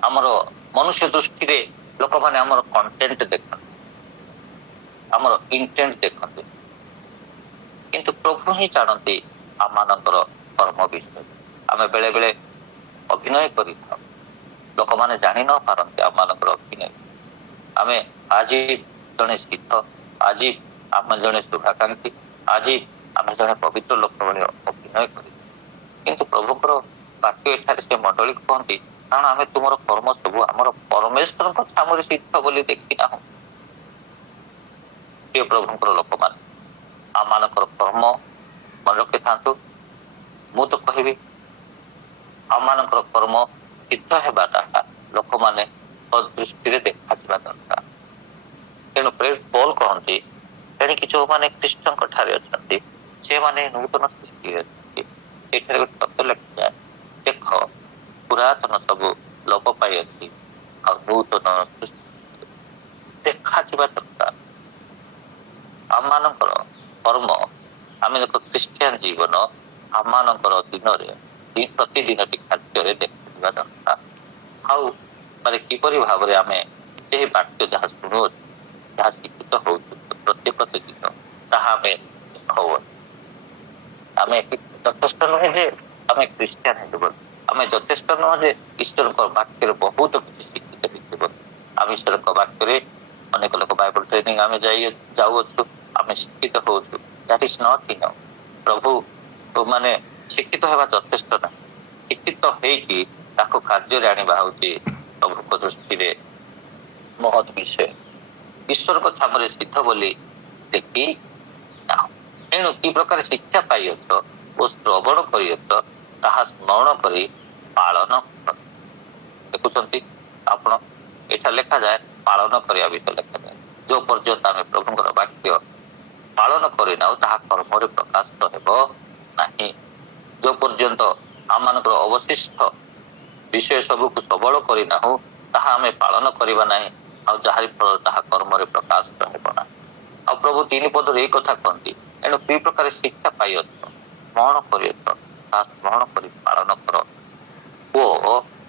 ଆମର ମନୁଷ୍ୟ ଦୃଷ୍ଟିରେ ଲୋକମାନେ ଆମର କଣ୍ଟେଣ୍ଟ ଦେଖନ୍ତି, ଆମର ଇଣ୍ଟେଣ୍ଟ ଦେଖନ୍ତି, କିନ୍ତୁ ପ୍ରଭୁ ହିଁ ଜାଣନ୍ତି ଆମମାନଙ୍କର କର୍ମ ବିଷୟରେ। ଆମେ ବେଳେ ବେଳେ ଅଭିନୟ କରିଥାଉ, ଲୋକମାନେ ଜାଣି ନ ପାରନ୍ତି ଆମମାନଙ୍କର ଅଭିନୟ। ଆମେ ଆଜି ଜଣେ ସିଦ୍ଧ, ଆଜି ଆମେ ଜଣେ ଶୁଭାକାଂକ୍ଷୀ, ଆଜି ଆମେ ଜଣେ ପବିତ୍ର ଲୋକ ଭଳି ଅଭିନୟ କରିଥାଉ, କିନ୍ତୁ ପ୍ରଭୁଙ୍କର ବାକ୍ୟ ଏଠାରେ ସେ ମଣ୍ଡଳୀ କୁହନ୍ତି, କାରଣ ଆମେ ତୁମର କର୍ମ ସବୁ ଆମର ପରମେଶ୍ୱରଙ୍କ ସାମରେ ସିଦ୍ଧ ବୋଲି ଦେଖିନାହୁଁ। ପ୍ରିୟ ପ୍ରଭୁଙ୍କର ଲୋକମାନେ, ଆମମାନଙ୍କର କର୍ମ ମନେ ରଖିଥାନ୍ତୁ। ମୁଁ ତ କହିବି, ଆମମାନଙ୍କର କର୍ମ ସିଦ୍ଧ ହେବାଟା ଲୋକମାନେ ଦୃଷ୍ଟିରେ ଦେଖାଯିବା ଦରକାର। ତେଣୁ ପୌଲ କହନ୍ତି, ତେଣିକି ଯେଉଁମାନେ ଖ୍ରୀଷ୍ଟଙ୍କ ଠାରେ ଅଛନ୍ତି ସେମାନେ ନୂତନ ସୃଷ୍ଟି ଅଛନ୍ତି। ଏଠାରେ ଗୋଟେ ଶବ୍ଦ ଲେଖାଯାଏ, ଦେଖ ପୁରାତନ ସବୁ ଲୋପ ପାଇଅଛି ଆଉ ନୂତନ ସୃଷ୍ଟି ଦେଖାଯିବା ଦରକାର। ଆମମାନଙ୍କର କର୍ମ, ଆମେ ଦେଖ ଖ୍ରୀଷ୍ଟିଆନ ଜୀବନ ଆମମାନଙ୍କର ଦିନରେ ପ୍ରତିଦିନଟି କାର୍ଯ୍ୟରେ ଦେଖାଯିବା ଦରକାର। ଆଉ କିପରି ଭାବରେ ଆମେ ସେହି ବାକ୍ୟ ଯାହା ଶୁଣୁଅଛୁ, ଯାହା ଶିକ୍ଷିତ ହେଉଛୁ ପ୍ରତ୍ୟେକ ଦିନ, ତାହା ଆମେ ଦେଖାଉଛୁ। ଆମେ ଯଥେଷ୍ଟ ନୁହେଁ ଯେ ଆମେ ଖ୍ରୀଷ୍ଟିଆନ ହେବୁ, ଆମେ ଯଥେଷ୍ଟ ନୁହଁ ଯେ ଈଶ୍ୱରଙ୍କ ବାକ୍ୟରେ ବହୁତ କିଛି ଶିକ୍ଷିତ ହେଇଥିବ। ଆମେ ଈଶ୍ୱରଙ୍କ ବାକ୍ୟରେ ଅନେକ ଲୋକ ବାଇବଲ ଟ୍ରେନିଂ ଆମେ ଯାଉଅଛୁ, ଆମେ ଶିକ୍ଷିତ ହେଉଛୁ। That is not enough. ପ୍ରଭୁ ମାନେ ଶିକ୍ଷିତ ହେବା ଯଥେଷ୍ଟ ନାହିଁ, ଶିକ୍ଷିତ ହେଇକି ତାକୁ କାର୍ଯ୍ୟରେ ଆଣିବା ହେଉଛି ପ୍ରଭୁଙ୍କ ଦୃଷ୍ଟିରେ ମହତ୍ ବିଷୟ। ଈଶ୍ୱରଙ୍କ ସାମରେ ସିଦ୍ଧ ବୋଲି ଦେଖି ନାହୁଁ। ତେଣୁ କି ପ୍ରକାର ଶିକ୍ଷା ପାଇଅଛ ଓ ଶ୍ରବଣ କରିଅଛ, ତାହା ସ୍ମରଣ କରି ପାଳନ କର। ଦେଖୁଛନ୍ତି ଆପଣ, ଏଠାରେ ଲେଖାଯାଏ ପାଳନ କରିବା ବିଷୟ ଲେଖାଯାଏ। ଯେଉଁ ପର୍ଯ୍ୟନ୍ତ ଆମେ ପ୍ରଭୁଙ୍କର ବାକ୍ୟ ପାଳନ କରିନାହୁଁ ତାହା କର୍ମରେ ପ୍ରକାଶିତ ହେବ ନାହିଁ। ଯେଉଁ ପର୍ଯ୍ୟନ୍ତ ଆମମାନଙ୍କର ଅବଶିଷ୍ଟ ବିଷୟ ସବୁକୁ ସବଳ କରିନାହୁଁ, ତାହା ଆମେ ପାଳନ କରିବା ନାହିଁ, ଆଉ ଯାହାରି ଫଳ ତାହା କର୍ମରେ ପ୍ରକାଶିତ ହେବ ନାହିଁ। ଆଉ ପ୍ରଭୁ 3 ପଦରେ ଏଇ କଥା କହନ୍ତି, ଏଣୁ କି ପ୍ରକାର ଶିକ୍ଷା ପାଇଅଛ, ସ୍ମରଣ କରିଅଛ, ତାହା ସ୍ମରଣ କରି ପାଳନ କର ଓ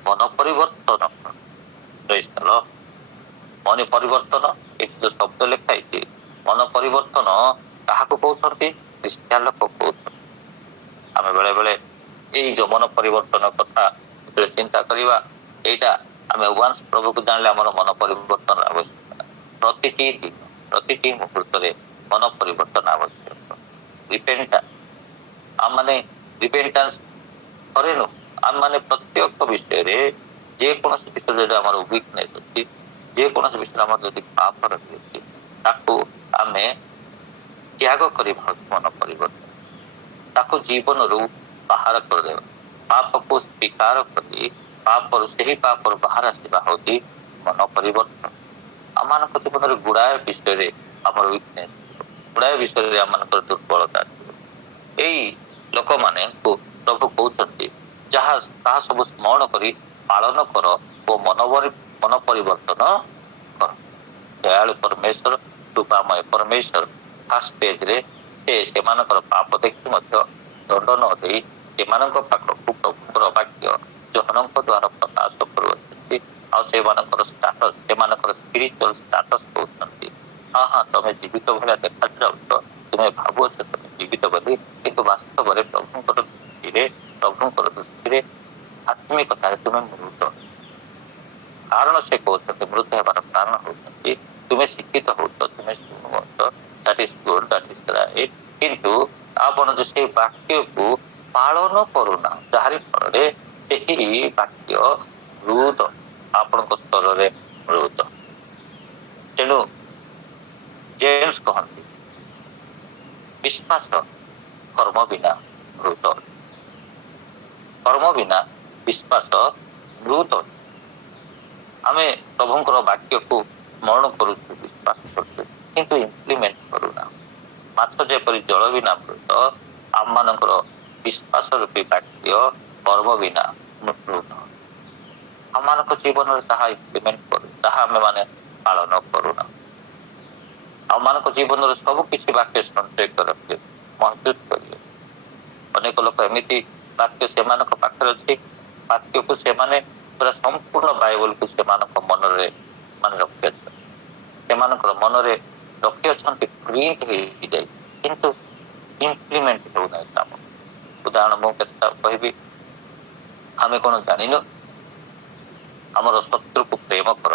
ମନ ପରିବର୍ତ୍ତନ କର। ମନ ପରିବର୍ତ୍ତନ, ଏଠି ଯୋଉ ଶବ୍ଦ ଲେଖା ହେଇଛି ମନ ପରିବର୍ତ୍ତନ, କାହାକୁ କହୁଛନ୍ତି? ଖ୍ରୀଷ୍ଟିଆନ ଲୋକ କହୁଛନ୍ତି। ଆମେ ବେଳେ ବେଳେ ଏଇ ଯୋଉ ମନ ପରିବର୍ତ୍ତନ କଥା ଯେତେବେଳେ ଚିନ୍ତା କରିବା, ଏଇଟା ଆମେ ୱାନ୍ସ ପ୍ରଭୁକୁ ଜାଣିଲେ ଆମର ମନ ପରିବର୍ତ୍ତନର ଆବଶ୍ୟକତା। ପ୍ରତିଟି ଦିନ, ପ୍ରତିଟି ମୁହୂର୍ତ୍ତରେ ମନ ପରିବର୍ତ୍ତନ ଆବଶ୍ୟକ। ଆମମାନେ ରିପେଣ୍ଟାନ୍ସ କରେନୁ। ଆମମାନେ ପ୍ରତ୍ୟେକ ବିଷୟରେ, ଯେକୌଣସି ବିଷୟରେ ଯଦି ଆମର ୱିକନେସ୍ ଅଛି, ଯେକୌଣସି ବିଷୟରେ ଆମର ଯଦି ପାପ ରହିଅଛି, ତାକୁ ଆମେ ତ୍ୟାଗ କରିବା ମନ ପରିବର୍ତ୍ତନ, ତାକୁ ଜୀବନରୁ ବାହାର କରିଦେବା। ପାପକୁ ସ୍ୱୀକାର କରି ସେହି ପାପରୁ ବାହାର ଆସିବା ହେଉଛି ମନ ପରିବର୍ତ୍ତନ। ଆମମାନଙ୍କ ଜୀବନରେ ଗୁଡ଼ାଏ ବିଷୟରେ ଆମର ୱିକନେସ୍, ଗୁଡ଼ାଏ ବିଷୟରେ ଆମମାନଙ୍କର ଦୁର୍ବଳତା ଥିବ। ଏଇ ଲୋକମାନଙ୍କୁ ପ୍ରଭୁ କହୁଛନ୍ତି, ତାହା ସବୁ ସ୍ମରଣ କରି ପାଳନ କର ଓ ମନ ପରିବର୍ତ୍ତନ କର। ଦୟାଳୁ ପରମେଶ୍ୱର, କୃପାମୟ ପରମେଶ୍ୱର ଫାର୍ଷ୍ଟ ଷ୍ଟେଜରେ ସେମାନଙ୍କର ପାପ ଦେଖି ମଧ୍ୟ ଦଣ୍ଡ ନ ଦେଇ ସେମାନଙ୍କ ପାଖକୁ ପ୍ରଭୁଙ୍କର ବାକ୍ୟ ଯୋହନଙ୍କ ଦ୍ୱାରା ପ୍ରକାଶ କରୁଅଛନ୍ତି। ଆଉ ସେମାନଙ୍କର ଷ୍ଟାଟସ୍, ସେମାନଙ୍କର ସ୍ପିରିଚୁଆଲ ଷ୍ଟାଟସ୍ କହୁଛନ୍ତି, ହଁ ତମେ ଜୀବିତ ଭଳିଆ ଦେଖାଯାଉଛ, ତୁମେ ଭାବୁଅଛ ତମେ ଜୀବିତ ବୋଲି, କିନ୍ତୁ ବାସ୍ତବରେ ପ୍ରଭୁଙ୍କର ଦୃଷ୍ଟିରେ ଆତ୍ମିକତାରେ ତୁମେ ମୃତ। କାରଣ ସେ କହୁଛନ୍ତି, ମୃତ ହେବାର କାରଣ ହଉଛନ୍ତି ତୁମେ ଶିକ୍ଷିତ ହଉଛ, ତୁମେ ଶୁଣୁଅଛ, that is good, that is right, କିନ୍ତୁ ଆପଣ ଯେ ସେଇ ବାକ୍ୟକୁ ପାଳନ କରୁନା, ଯାହାରି ଫଳରେ ସେହି ବାକ୍ୟ ମୃତ, ଆପଣଙ୍କ ସ୍ତରରେ ମୃତ। ତେଣୁ ଜେମ୍ସ କହନ୍ତି, ବିଶ୍ୱାସ କର୍ମ ବିନା ମୃତ, କର୍ମ ବିନା ବିଶ୍ୱାସ ମୃତ। ଆମେ ପ୍ରଭୁଙ୍କର ବାକ୍ୟକୁ ସ୍ମରଣ କରୁଛୁ, ବିଶ୍ୱାସ କରୁଛୁ, କିନ୍ତୁ ଇମ୍ପ୍ଲିମେଣ୍ଟ କରୁନା। ମାଛ ଯେପରି ଜଳ ବିନା ମୃତ, ଆମମାନଙ୍କର ବିଶ୍ୱାସ ରୂପୀ ବାକ୍ୟ କର୍ମ ବିନା ମୃତ। ଆମମାନଙ୍କ ଜୀବନରେ ତାହା ଇମ୍ପ୍ଲିମେଣ୍ଟ କରୁ, ତାହା ଆମେମାନେ ପାଳନ କରୁନା। ଆମମାନଙ୍କ ଜୀବନରେ ସବୁ କିଛି ବାକ୍ୟ ସଞ୍ଚୟ କରି ମହଜୁଦ କରିବେ। ଅନେକ ଲୋକ ଏମିତି ବାକ୍ୟ ସେମାନଙ୍କ ପାଖରେ ଅଛି, ବାକ୍ୟକୁ ସେମାନେ ପୁରା ସମ୍ପୂର୍ଣ୍ଣ ବାଇବଲକୁ ସେମାନଙ୍କ ମନରେ ମାନେ ରଖିଅଛନ୍ତି, ସେମାନଙ୍କର ମନରେ ରଖିଅଛନ୍ତି, ପ୍ରିଣ୍ଟ ହେଇଯାଇଛି, କିନ୍ତୁ ଇମ୍ପ୍ଲିମେଣ୍ଟ ହେଉନାହିଁ କାମ। ଉଦାହରଣ ମୁଁ କେତେଟା କହିବି। ଆମେ କଣ ଜାଣିନୁ ଆମର ଶତ୍ରୁକୁ ପ୍ରେମ କର,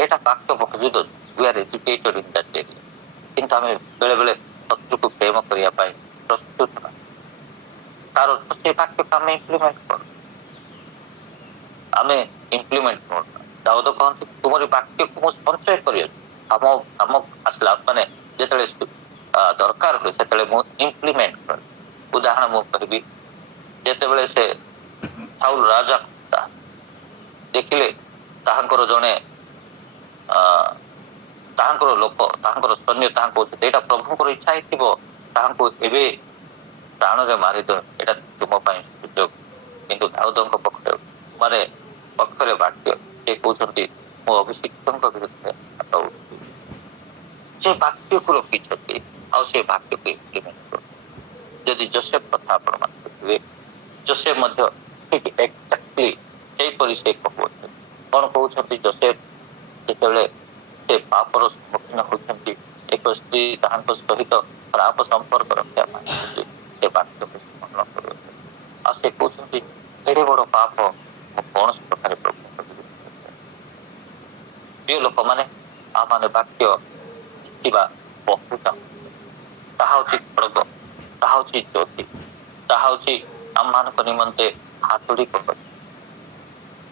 ଏଇଟା ବାକ୍ୟ ମହଜୁଦ ଅଛି। We are educated in that area, କିନ୍ତୁ ଆମେ ବେଳେ ବେଳେ ଶତ୍ରୁକୁ ପ୍ରେମ କରିବା ପାଇଁ ପ୍ରସ୍ତୁତ ନାହିଁ, କାରଣ ସେ ବାକ୍ୟକୁ ଆମେ ଇମ୍ପ୍ଲିମେଣ୍ଟ କରୁ, ଆମେ ଇମ୍ପ୍ଲିମେଣ୍ଟ କରୁନା। ଦାଉଦ କହନ୍ତି ତୁମରି ବାକ୍ୟକୁ ମୁଁ ସଞ୍ଚୟ କରିଅଛି, ଆମ ଆସିଲା ମାନେ ଯେତେବେଳେ ଦରକାର ହୁଏ ସେତେବେଳେ ମୁଁ ଇମ୍ପ୍ଲିମେଣ୍ଟ କରେ। ଉଦାହରଣ ମୁଁ କହିବି, ଯେତେବେଳେ ସେ ସାଉଲ ରାଜା ଦେଖିଲେ ତାହାଙ୍କର ଜଣେ ତାହାଙ୍କର ଲୋକ, ତାହାଙ୍କର ସୈନ୍ୟ ତାହାଙ୍କୁ କହୁଛନ୍ତି ଏଇଟା ପ୍ରଭୁଙ୍କର ଇଚ୍ଛା ହେଇଥିବ ତାହାଙ୍କୁ ଏବେ ପ୍ରାଣରେ ମାରିଦିଅ, ଏଇଟା ତୁମ ପାଇଁ ସୁଯୋଗ। କିନ୍ତୁ ଦାଉଦଙ୍କ ପକ୍ଷରେ ବାକ୍ୟ, ସେ କହୁଛନ୍ତି ମୁଁ ଅଭିଷିକ୍ତଙ୍କ ବିରୁଦ୍ଧରେ ହାତ ଉଠେଇବି। ସେ ବାକ୍ୟକୁ ରଖିଛନ୍ତି ଆଉ ସେ ବାକ୍ୟକୁ ଇମ୍ପ୍ଲିମେଣ୍ଟ କରୁଛନ୍ତି। ଯଦି ଜୋସେଫ କଥା ଆପଣ ମାନେ ଦେଖିବେ, ଜୋସେଫ ମଧ୍ୟ ଠିକ ଏକ୍ଜାକ୍ଟଲି ସେଇପରି ସେ କହୁଛନ୍ତି। କଣ କହୁଛନ୍ତି? ଜୋସେଫ ଯେତେବେଳେ ସେ ପାପର ସମ୍ମୁଖୀନ ହେଉଛନ୍ତି, ଏକ ସ୍ତ୍ରୀ ତାହାଙ୍କ ସହିତ ଖରାପ ସମ୍ପର୍କ ରଖିବା ପାଇଁ ସେ ବାକ୍ୟକୁ ସ୍ମରଣ କରୁଅଛନ୍ତି, ଆଉ ସେ କହୁଛନ୍ତି ଏଡ଼େ ବଡ଼ ପାପ ମୁଁ କୌଣସି ପ୍ରକାର ପ୍ରଭୁଙ୍କ ବିରୁଦ୍ଧରେ କରେ। ପ୍ରିୟ ଲୋକମାନେ, ଆମମାନେ ବାକ୍ୟ ଶିଖିବା ବହୁତ ଆବଶ୍ୟକ। ତାହା ହଉଛି ଖଡ଼ଗ, ତାହା ହଉଛି ଜ୍ୟୋତି, ତାହା ହଉଛି ଆମମାନଙ୍କ ନିମନ୍ତେ ହାତୁଡ଼ି କବଚ।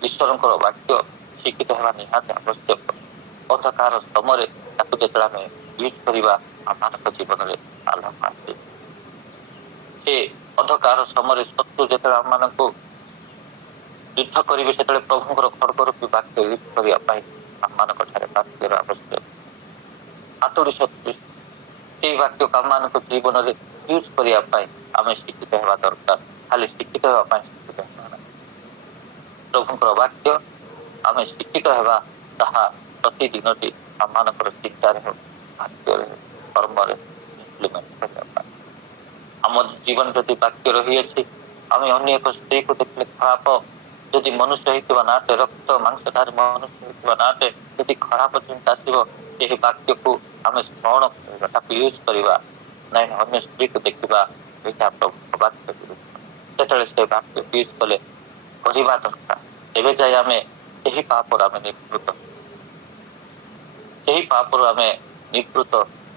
ଈଶ୍ୱରଙ୍କର ବାକ୍ୟ ଶିକ୍ଷିତ ହେବା ନିହାତି ଆବଶ୍ୟକ। ଅନ୍ଧକାର ସମୟରେ ତାକୁ ଯେତେବେଳେ ଆମେ ୟୁଜ୍ କରିବା, ଆମମାନଙ୍କ ଜୀବନରେ ଆଲୋକ ଆସେ। ସେ ଅନ୍ଧକାର ସମୟରେ ଶତ୍ରୁ ଯେତେବେଳେ ଆମମାନଙ୍କୁ ଯୁଦ୍ଧ କରିବେ, ସେତେବେଳେ ପ୍ରଭୁଙ୍କର ଖଡ଼ଗ ରୂପୀ ବାକ୍ୟ ୟୁଜ୍ କରିବା ପାଇଁ ଆମମାନଙ୍କ ଠାରେ ବାକ୍ୟର ଆବଶ୍ୟକ। ହାତୁଡ଼ି ଶକ୍ତି, ସେଇ ବାକ୍ୟକୁ ଆମମାନଙ୍କ ଜୀବନରେ ୟୁଜ୍ କରିବା ପାଇଁ ଆମେ ଶିକ୍ଷିତ ହେବା ଦରକାର। ଖାଲି ଶିକ୍ଷିତ ହେବା ପାଇଁ ଶିକ୍ଷିତ ହେବା ନାହିଁ। ପ୍ରଭୁଙ୍କର ବାକ୍ୟ ଆମେ ଶିକ୍ଷିତ ହେବା, ତାହା ପ୍ରତିଦିନଟି ଆମମାନଙ୍କର ଚିନ୍ତାରେ ହେଉ, ବାକ୍ୟରେ ହେଉ, କର୍ମରେ ଇମ୍ପ୍ଲିମେଣ୍ଟ କରିବା ପାଇଁ। ଆମ ଜୀବନ ଯଦି ବାକ୍ୟ ରହିଅଛି, ଆମେ ଅନ୍ୟ ଏକ ସ୍ତ୍ରୀକୁ ଦେଖିଲେ ଖରାପ, ଯଦି ମନୁଷ୍ୟ ହେଇଥିବା ନାଟେ, ରକ୍ତ ମାଂସଧାରୀ ମନୁଷ୍ୟ ହେଇଥିବା ନାଟେ ଯଦି ଖରାପ ଚିନ୍ତା ଆସିବ, ସେହି ବାକ୍ୟକୁ ଆମେ ସ୍ମରଣ କରିବା, ତାକୁ ୟୁଜ୍ କରିବା। ନାଇଁ ଅନ୍ୟ ସ୍ତ୍ରୀକୁ ଦେଖିବା, ଏଇଟା ପ୍ରଭୁଙ୍କ ବାକ୍ୟ ବିରୁଦ୍ଧ, ସେତେବେଳେ ସେ ବାକ୍ୟ ୟୁଜ୍ କଲେ କରିବା ଦରକାର। ଏବେ ଯାଇ ଆମେ ସେହି ପାପରୁ ଆମେ ନିବୃତ୍ତ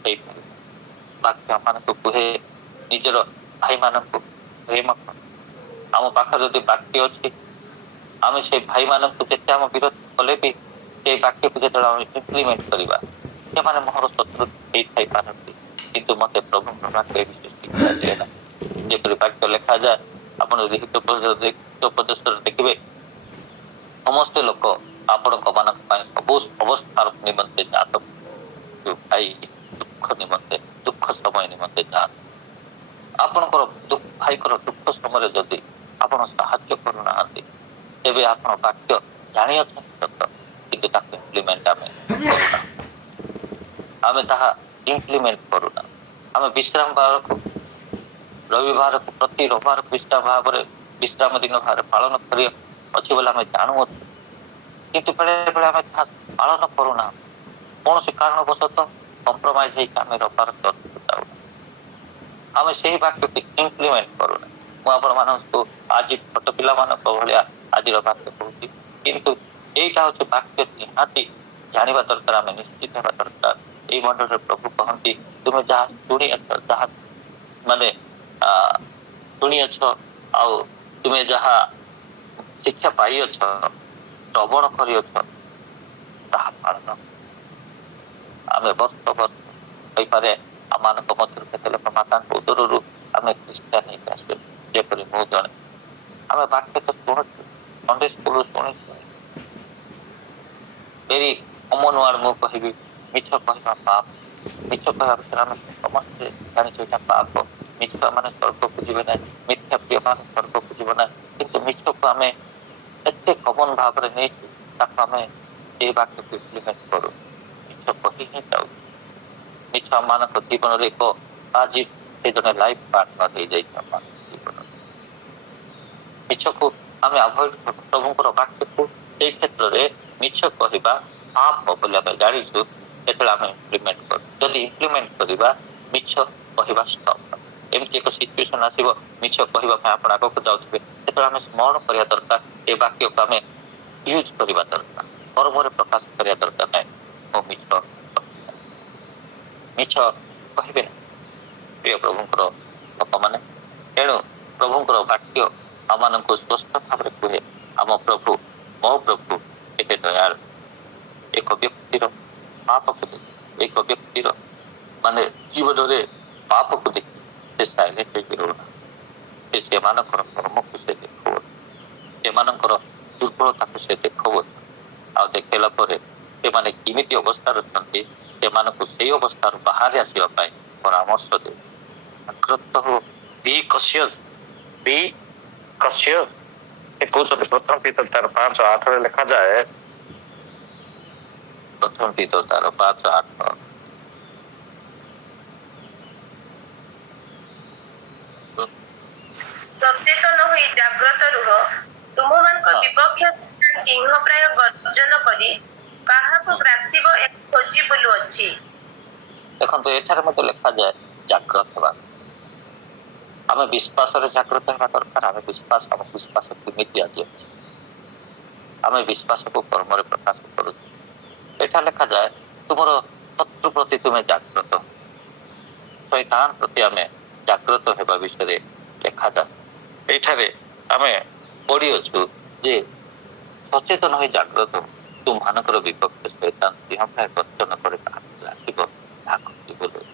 ହେଇପାରିବା। ବାକ୍ୟ ଆମମାନଙ୍କୁ କୁହେ ନିଜର ଭାଇମାନଙ୍କୁ ପ୍ରେମ କର। ଆମ ପାଖରେ ଯଦି ବାକ୍ୟ ଅଛି, ଆମେ ସେ ଭାଇମାନଙ୍କୁ ଯେତେ ଆମ ବିରୋଧ କଲେ ବି ସେଇ ବାକ୍ୟକୁ ଯେତେବେଳେ ଆମେ ଇମ୍ପ୍ଲିମେଣ୍ଟ କରିବା, ସେମାନେ ମୋର ଶତ୍ରୁ ହେଇଥାଇପାରନ୍ତି, କିନ୍ତୁ ମତେ ପ୍ରଭୁଙ୍କ ବାକ୍ୟ ବିଷୟ ଶିକ୍ଷା ଦିଏ ନାହିଁ। ଯେପରି ବାକ୍ୟ ଲେଖାଯାଏ, ଆପଣ ଉପଦେଶରେ ଦେଖିବେ, ସମସ୍ତେ ଲୋକ ଆପଣଙ୍କ ମାନଙ୍କ ପାଇଁ ସବୁ ଅବସ୍ଥାର ନିମନ୍ତେ ଯାଆନ୍ତି, ଭାଇ ଦୁଃଖ ନିମନ୍ତେ, ଦୁଃଖ ସମୟ ନିମନ୍ତେ ଯାଆନ୍ତି। ଆପଣଙ୍କର ଭାଇଙ୍କର ଦୁଃଖ ସମୟରେ ଯଦି ଆପଣ ସାହାଯ୍ୟ କରୁନାହାନ୍ତି, ତେବେ ଆପଣ ବାକ୍ୟ ଜାଣିଅଛନ୍ତି ସତ, କିନ୍ତୁ ତାକୁ ଇମ୍ପ୍ଲିମେଣ୍ଟ ଆମେ କରୁନା। ଆମେ ତାହା ଇମ୍ପ୍ଲିମେଣ୍ଟ କରୁନା। ଆମେ ବିଶ୍ରାମ ବାରକୁ, ରବିବାରକୁ, ପ୍ରତି ରବିବାରକୁ ବିଶ୍ରାମ ଦିନ ଭାବରେ ପାଳନ କରି ଅଛି ବୋଲି ଆମେ ଜାଣୁଅଛୁ, କିନ୍ତୁ ବେଳେ ବେଳେ ଆମେ ତାହା ପାଳନ କରୁନା। କୌଣସି କାରଣବଶତଃ କମ୍ପ୍ରମାଇଜ ହେଇକି ଆମେ ରବିବାର ଚର୍ଚ୍ଚକୁ ଯାଉନା। ଆମେ ସେହି ବାକ୍ୟକୁ ଇମ୍ପ୍ଲିମେଣ୍ଟ କରୁନା। ମୁଁ ଆପଣମାନଙ୍କୁ ଆଜି ଛୋଟ ପିଲାମାନଙ୍କ ଭଳିଆ ଆଜିର ବାକ୍ୟ କହୁଛି, କିନ୍ତୁ ଏଇଟା ହଉଛି ବାକ୍ୟ ନିହାତି ଜାଣିବା ଦରକାର, ଆମେ ନିଶ୍ଚିତ ହେବା ଦରକାର। ଏଇ ମଣ୍ଡଳରେ ପ୍ରଭୁ କହନ୍ତି, ତୁମେ ଯାହା ଶୁଣିଅଛ, ଯାହା ମାନେ ଶୁଣିଅଛ, ଆଉ ତୁମେ ଯାହା ଶିକ୍ଷା ପାଇଅଛ, ଶ୍ରବଣ କରିଅଛ, ତାହା ପାଳନ। ଆମେ ବର୍ଷ ହୋଇପାରେ ଆମମାନଙ୍କ ମଧ୍ୟରୁ କେତେ ଲୋକ ମାତାଙ୍କ ଉଦରରୁ ଆମେ ଖ୍ରୀଷ୍ଟିଆନ ହେଇକି ଆସିଛୁ, ଯେପରି ମୁଁ ଜଣେ। ଆମେ ବାକ୍ୟ ତ ଶୁଣୁଛୁ, ସଣ୍ଡେ ସ୍କୁଲରୁ ଶୁଣିଛୁ, ଭେରି ଅମନୁଆଳ ମୁଁ କହିବି ମିଛ କହିବା ପାପ। ମିଛ କହିବା ଭିତରେ ଆମେ ସମସ୍ତେ ଜାଣିଛୁ ଏଇଟା ପାପ। ମିଛ ମାନେ ସ୍ୱର୍ଗକୁ ଯିବେ ନାହିଁ, ମିଥ୍ୟା ପ୍ରିୟ ମାନେ ସ୍ୱର୍ଗକୁ ଯିବ ନାହିଁ। କିନ୍ତୁ ମିଛକୁ ଆମେ ଏତେ କମନ ଭାବରେ ନେଇଛୁ, ତାକୁ ଆମେ ସେଇ ବାକ୍ୟକୁ ଇମ୍ପ୍ଲିମେଣ୍ଟ କରୁ, ମିଛ କହି ହିଁ ଯାଉ। ମିଛ ଆମମାନଙ୍କ ଜୀବନରେ ଏକ ଆଜି ସେ ଜଣେ ଲାଇଫ ପାର୍ଟନର ହେଇଯାଇଛି ଆମମାନଙ୍କ ଜୀବନରେ। ମିଛକୁ ଆମେ ଆଭଏଡ କରୁ ପ୍ରଭୁଙ୍କର ବାକ୍ୟକୁ। ସେଇ କ୍ଷେତ୍ରରେ ମିଛ କହିବା ପାପ ବୋଲି ଆମେ ଜାଣିଛୁ, ସେତେବେଳେ ଆମେ ଇମ୍ପ୍ଲିମେଣ୍ଟ କରୁ। ଯଦି ଇମ୍ପ୍ଲିମେଣ୍ଟ କରିବା, ମିଛ କହିବା ଷ୍ଟପ୍। ଏମିତି ଏକ ସିଚୁଏସନ ଆସିବ, ମିଛ କହିବା ପାଇଁ ଆପଣ ଆଗକୁ ଯାଉଥିବେ, ସେତେବେଳେ ଆମେ ସ୍ମରଣ କରିବା ଦରକାର, ଏ ବାକ୍ୟକୁ ଆମେ ୟୁଜ କରିବା ଦରକାର, କର୍ମରେ ପ୍ରକାଶ କରିବା ଦରକାର ନାହିଁ। ମୁଁ ମିଛ କହିବି ନାହିଁ, ମିଛ କହିବେ ନାହିଁ ପ୍ରିୟ ପ୍ରଭୁଙ୍କର ଲୋକମାନେ। ତେଣୁ ପ୍ରଭୁଙ୍କର ବାକ୍ୟ ଆମମାନଙ୍କୁ ସ୍ପଷ୍ଟ ଭାବରେ କୁହେ, ଆମ ପ୍ରଭୁ ମୋ ପ୍ରଭୁ କେତେ ଦୟାଳୁ। ଏକ ବ୍ୟକ୍ତିର ପାପକୁ ଦେଖି, ଏକ ବ୍ୟକ୍ତିର ମାନେ ଜୀବନରେ ପାପକୁ ଦେଖି ସେ ସାଇଲେଣ୍ଟ ହେଇକି ରହୁନାହାନ୍ତି। ସେ ସେମାନଙ୍କର କର୍ମକୁ ସେ ଦେଖାଉନାହାନ୍ତି, ସେମାନଙ୍କର ଦୁର୍ବଳତାକୁ ସେ ଦେଖାଉନାହାନ୍ତି। ଆଉ ଦେଖେଇଲା ପରେ ସେମାନେ କେମିତି ଅବସ୍ଥାରେ ଅଛନ୍ତି, ସେମାନଙ୍କୁ ସେଇ ଅବସ୍ଥାରୁ ବାହାରି ଆସିବା ପାଇଁ ପରାମର୍ଶ ଦେଉ। ଜାଗ୍ରତ ହୋ, ବି କସିୟସ୍, ବି କସିୟସ୍। ସେ କହୁଛନ୍ତି ପ୍ରଥମ ପିତର ତାର 5:8 ଲେଖାଯାଏ, ପ୍ରଥମ ପିତର ତାର 5:8। ସଚେତନ ହୋଇ ଜାଗ୍ରତ ରୁହ, ତୁମମାନଙ୍କ ବିପକ୍ଷ ସିଂହ ପ୍ରାୟ ଗର୍ଜନ କରି କାହାକୁ ଗ୍ରାସିବ ଖୋଜି ବୁଲୁଅଛି। ଦେଖନ୍ତୁ ଏଠାରେ ମଧ୍ୟ ଲେଖାଯାଏ ଜାଗ୍ରତ ହେବା। ଆମେ ବିଶ୍ୱାସରେ ଜାଗ୍ରତ ହେବା ଦରକାର। ଆମ ବିଶ୍ୱାସ କେମିତି ଆଜି ଅଛି, ଆମେ ବିଶ୍ୱାସକୁ କର୍ମରେ ପ୍ରକାଶ କରୁଛୁ। ଏଠା ଲେଖାଯାଏ ତୁମର ଶତ୍ରୁ ପ୍ରତି ତୁମେ ଜାଗ୍ରତ, ଶୈତାନ ପ୍ରତି ଆମେ ଜାଗ୍ରତ ହେବା ବିଷୟରେ ଲେଖାଯାଏ। ଏଇଠାରେ ଆମେ ପଢ଼ିଅଛୁ ଯେ ସଚେତନ ହୋଇ ଜାଗ୍ରତ, ତୁମମାନଙ୍କର ବିପକ୍ଷ ଶୈତାନ ସିଂହ ପ୍ରାୟ ଗର୍ଜନ କରି କାହାକୁ ଗ୍ରାସିବ ତାହା ଖୋଜି ବୁଲୁଅଛି।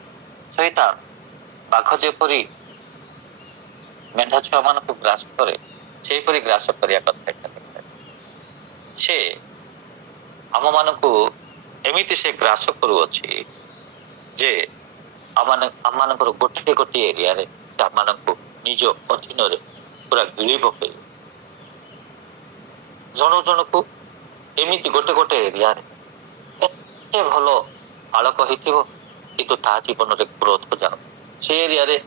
ଶୈତାନ ବାଘ ଯେପରି ମେଣ୍ଢା ଛୁଆମାନଙ୍କୁ ଗ୍ରାସ କରେ, ସେହିପରି ଗ୍ରାସ କରିବା କଥା ଏଠାରେ ଲେଖାଯାଏ। ସେ ଆମମାନଙ୍କୁ ଏମିତି ସେ ଗ୍ରାସ କରୁଅଛି ଯେ ଆମମାନଙ୍କର ଗୋଟିଏ ଗୋଟିଏ ଏରିଆରେ ସେ ଆମମାନଙ୍କୁ ନିଜ ଅଧୀନରେ ପୁରା ଗିଳି ପକେଇବ। ଜଣ ଜଣକୁ ଏମିତି ଗୋଟେ ଗୋଟେ ଏରିଆରେ ଏତେ ଭଲ ବାଳକ ହେଇଥିବ, କିନ୍ତୁ ତା ଜୀବନରେ କ୍ରୋଧ ଯାଉ, ସେ ଏରିଆରେ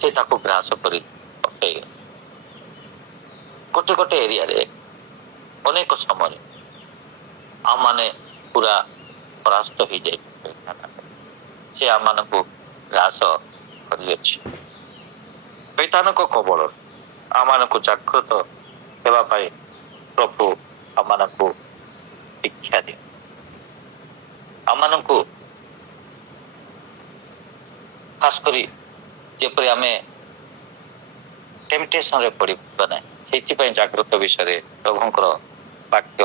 ସେ ତାକୁ ଗ୍ରାସ କରି ପକେଇବ। ଗୋଟେ ଗୋଟେ ଏରିଆରେ ଅନେକ ସମୟରେ ଆମମାନେ ପୁରା ପରାସ୍ତ ହେଇଯାଇଛୁ, ସେ ଆମମାନଙ୍କୁ ଗ୍ରାସ କରିଅଛି। ଶୈତାନଙ୍କ କବଳରୁ ଆମମାନଙ୍କୁ ଜାଗ୍ରତ ହେବା ପାଇଁ ପ୍ରଭୁ ଆମମାନଙ୍କୁ ଶିକ୍ଷା ଦିଅ, ଆମମାନଙ୍କୁ ଖାସ କରି ଯେପରି ଆମେ ଟେମ୍ପଟେସନରେ ପଡ଼ିବା ନାହିଁ, ସେଇଥିପାଇଁ ଜାଗ୍ରତ ବିଷୟରେ ପ୍ରଭୁଙ୍କର ବାକ୍ୟ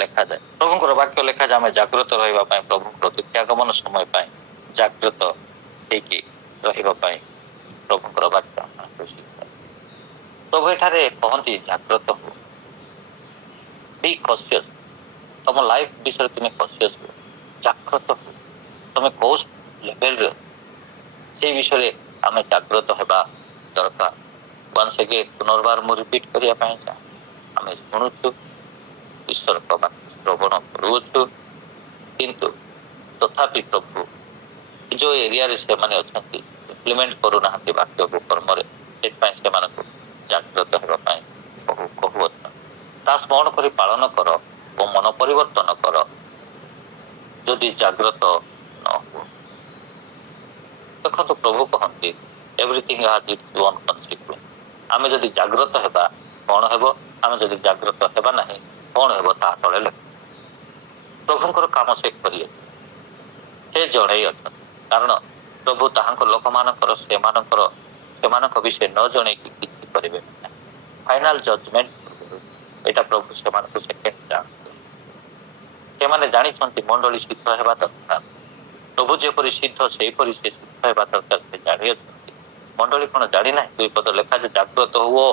ଲେଖାଯାଏ। ପ୍ରଭୁଙ୍କର ବାକ୍ୟ ଲେଖାଯାଏ ଆମେ ଜାଗ୍ରତ ରହିବା ପାଇଁ, ପ୍ରଭୁଙ୍କର ଦ୍ୱିତୀୟାଗମନ ସମୟ ପାଇଁ ଜାଗ୍ରତ ହେଇକି ରହିବା ପାଇଁ ପ୍ରଭୁଙ୍କର ବାକ୍ୟ ଆମମାନଙ୍କୁ ଶିଖାଏ। ପ୍ରଭୁ ଏଠାରେ କହନ୍ତି ଜାଗ୍ରତ ହୁଅ, ବି କସିୟସ୍। ତମ ଲାଇଫ ବିଷୟରେ ତୁମେ କସିୟସ୍ ହୁଅ, ଜାଗ୍ରତ ହୁଅ। ତମେ କୋଉ ଲେଭେଲରେ ସେଇ ବିଷୟରେ ଆମେ ଜାଗ୍ରତ ହେବା ଦରକାର। ୱାନ୍ସ ଅଗେନ୍ ପୁନର୍ବାର ମୁଁ ରିପିଟ କରିବା ପାଇଁ ଚାହେଁ, ଆମେ ଶୁଣୁଛୁ ଈଶ୍ୱରଙ୍କ ବାକ୍ୟ ଶ୍ରବଣ କରୁଅଛୁ, କିନ୍ତୁ ତଥାପି ପ୍ରଭୁ ଯୋଉ ଏରିଆରେ ସେମାନେ ଅଛନ୍ତି ଇମ୍ପ୍ଲିମେଣ୍ଟ କରୁନାହାନ୍ତି ବାକ୍ୟକୁ କର୍ମରେ, ସେଥିପାଇଁ ସେମାନଙ୍କୁ ଜାଗ୍ରତ ହେବା ପାଇଁ କହୁଅଛନ୍ତି। ତା ସ୍ମରଣ କରି ପାଳନ କର ଓ ମନ ପରିବର୍ତ୍ତନ କର, ଯଦି ଜାଗ୍ରତ ନ ହୁଅ। ଦେଖନ୍ତୁ ପ୍ରଭୁ କହନ୍ତି everything has it's on consequence. ଆମେ ଯଦି ଜାଗ୍ରତ ହେବା କଣ ହେବ, ଆମେ ଯଦି ଜାଗ୍ରତ ହେବା ନାହିଁ କଣ ହେବ, ତାହା ତଳେ ଲେଖ। ପ୍ରଭୁଙ୍କର କାମ ସେ କରିବେ, ସେ ଜଣେଇ ଅଛନ୍ତି। କାରଣ ପ୍ରଭୁ ତାହାଙ୍କ ଲୋକମାନଙ୍କର ସେମାନଙ୍କ ବିଷୟ ନ ଜଣେଇକି କିଛି କରିବେ ନାହିଁ। ଫାଇନାଲ ଜଜମେଣ୍ଟ ପୂର୍ବରୁ ଏଇଟା ପ୍ରଭୁ ସେମାନଙ୍କୁ ସେକେଣ୍ଡ ଚାନ୍ସ ଦେବେ। ସେମାନେ ଜାଣିଛନ୍ତି ମଣ୍ଡଳୀ ସିଦ୍ଧ ହେବା ଦରକାର। ପ୍ରଭୁ ଯେପରି ସିଦ୍ଧ ସେହିପରି ସେ ସିଦ୍ଧ ହେବା ଦରକାର, ସେ ଜାଣିଅଛନ୍ତି। ମଣ୍ଡଳୀ କଣ ଜାଣିନାହିଁ? 2 ପଦ ଲେଖା ଯେ ଜାଗ୍ରତ ହୁଅ,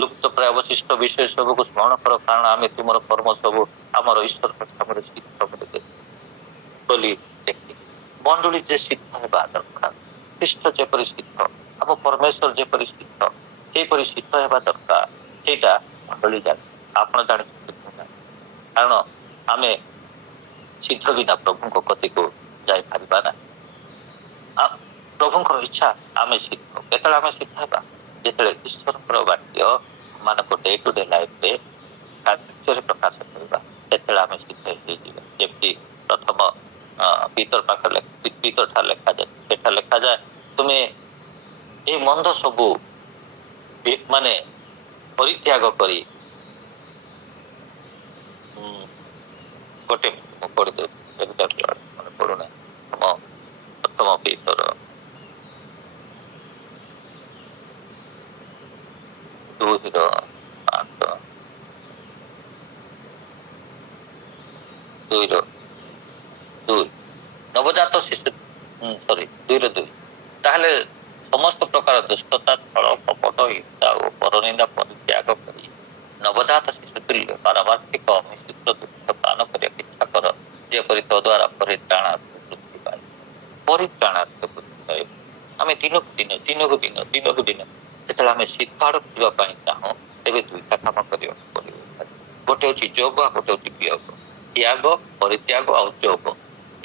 ଲୁପ୍ତ ପ୍ରାୟ ଅବଶିଷ୍ଟ ବିଷୟ ସବୁକୁ ସ୍ମରଣ କର, କାରଣ ଆମେ ତୁମର କର୍ମ ସବୁ ଆମର ଈଶ୍ୱରଙ୍କ ସାମରେ ସିଦ୍ଧ କରିଦେବୁ ବୋଲି ଦେଖି ମଣ୍ଡଳୀ ଯେ ସିଦ୍ଧ ହେବା ଦରକାର। ଖ୍ରୀଷ୍ଟ ଯେପରି ସିଦ୍ଧ, ଆମ ପରମେଶ୍ୱର ଯେପରି ସିଦ୍ଧ, ସେହିପରି ସିଦ୍ଧ ହେବା ଦରକାର। ସେଇଟା ମଣ୍ଡଳୀ ଜାଣି, ଆପଣ ଜାଣିଛନ୍ତି ମୁଁ ଜାଣି, କାରଣ ଆମେ ସିଦ୍ଧ ବିନା ପ୍ରଭୁଙ୍କ କତିକୁ ଯାଇପାରିବା ନାହିଁ। ପ୍ରଭୁଙ୍କର ଇଚ୍ଛା ଆମେ ସିଦ୍ଧ। କେତେବେଳେ ଆମେ ସିଦ୍ଧ ହେବା? ଯେତେବେଳେ ଈଶ୍ୱରଙ୍କର ବାକ୍ୟ ମାନଙ୍କ ଡେ ଟୁ ଡେ ଲାଇଫରେ କାର୍ଯ୍ୟରେ ପ୍ରକାଶ କରିବା, ସେତେବେଳେ ଆମେ ସିଦ୍ଧ ହେଇଯିବା। ଯେମିତି ପ୍ରଥମ ପିତର ପାଖରେ ପିତର ଠାରେ ଲେଖାଯାଏ, ସେଠାରେ ଲେଖାଯାଏ ତୁମେ ଏଇ ମନ୍ଦ ସବୁ ମାନେ ପରିତ୍ୟାଗ କରି ଗୋଟେ ମୁଁ ପଢିଦେଉଛି ମନେ ପଡୁନାହିଁ। ପ୍ରଥମ ପିତର 2:8 ନବଜାତ ଶିଶୁ 2:2 ତାହେଲେ ସମସ୍ତ ପ୍ରକାର ଦୁଷ୍ଟତା, ଛଳ, କପଟ, ହିଂସା ଓ ପରନିନ୍ଦା ପରିତ୍ୟାଗ କରି ନବଜାତ ଶିଶୁ ତୁଲ୍ୟ ପାରମାର୍ଥିକ ଅମିଶ୍ରିତ ଦୁଃଖ ପାନ କରିବାକୁ ଇଚ୍ଛା କର, ଯେପରି ତଦ୍ୱାରା ପରିତ୍ରାଣାର୍ଥ ବୃଦ୍ଧି ପାଇବ। ପରିତ୍ରାଣାର୍ଥ ବୃଦ୍ଧି ପାଇବ। ଆମେ ଦିନକୁ ଦିନ ଯେତେବେଳେ ଆମେ ସିଦ୍ଧ ଆଡ଼କୁ ଯିବା ପାଇଁ ଚାହୁଁ, ତେବେ ଦୁଇଟା କାମ କରିବାକୁ ପଡିବ। ଗୋଟେ ହେଉଛି ଯୋଗ, ଆଉ ଗୋଟେ ହେଉଛି ବିୟୋଗ। ତ୍ୟାଗ, ପରିତ୍ୟାଗ ଆଉ ଯୋଗ,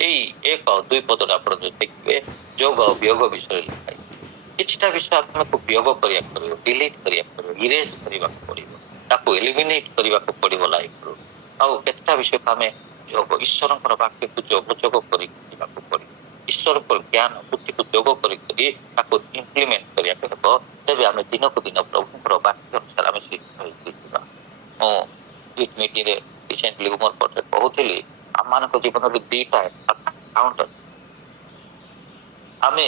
ଏଇ 1 ଆଉ 2 ପଦରେ ଆପଣ ଯୋଉ ଦେଖିବେ ଯୋଗ ଆଉ ବିୟୋଗ ବିଷୟରେ ଲେଖା ହେଇଛି। କିଛିଟା ବିଷୟ ଆମକୁ ବିୟୋଗ କରିବାକୁ ପଡିବ, ଡିଲିଟ୍ କରିବାକୁ ପଡିବ, ଇରେଜ କରିବାକୁ ପଡିବ, ତାକୁ ଏଲିମିନେଟ କରିବାକୁ ପଡିବ ଲାଇଫରୁ। ଆଉ କେତେଟା ବିଷୟକୁ ଆମେ ଯୋଗ, ଈଶ୍ୱରଙ୍କର ବାକ୍ୟକୁ ଯୋଗ କରିକି ଯିବାକୁ ପଡିବ। ଈଶ୍ୱରଙ୍କର ଜ୍ଞାନ ବୁଦ୍ଧିକୁ ଯୋଗ କରିକି ତାକୁ ଇମ୍ପ୍ଲିମେଣ୍ଟ କରିବାକୁ ହେବ। ତେବେ ଆମେ ଦିନକୁ ଦିନ ପ୍ରଭୁଙ୍କର ବାକ୍ୟ ଅନୁସାରେ ଆମେ ସିଦ୍ଧ ହେଇକି ଯିବା। ମୁଁ ମିଟିଂରେ ରିସେଣ୍ଟଲି ମୋର ପଟେ କହୁଥିଲି, ଆମମାନଙ୍କ ଜୀବନରେ 2ଟା ଆକାଉଣ୍ଟ ଅଛି। ଆମେ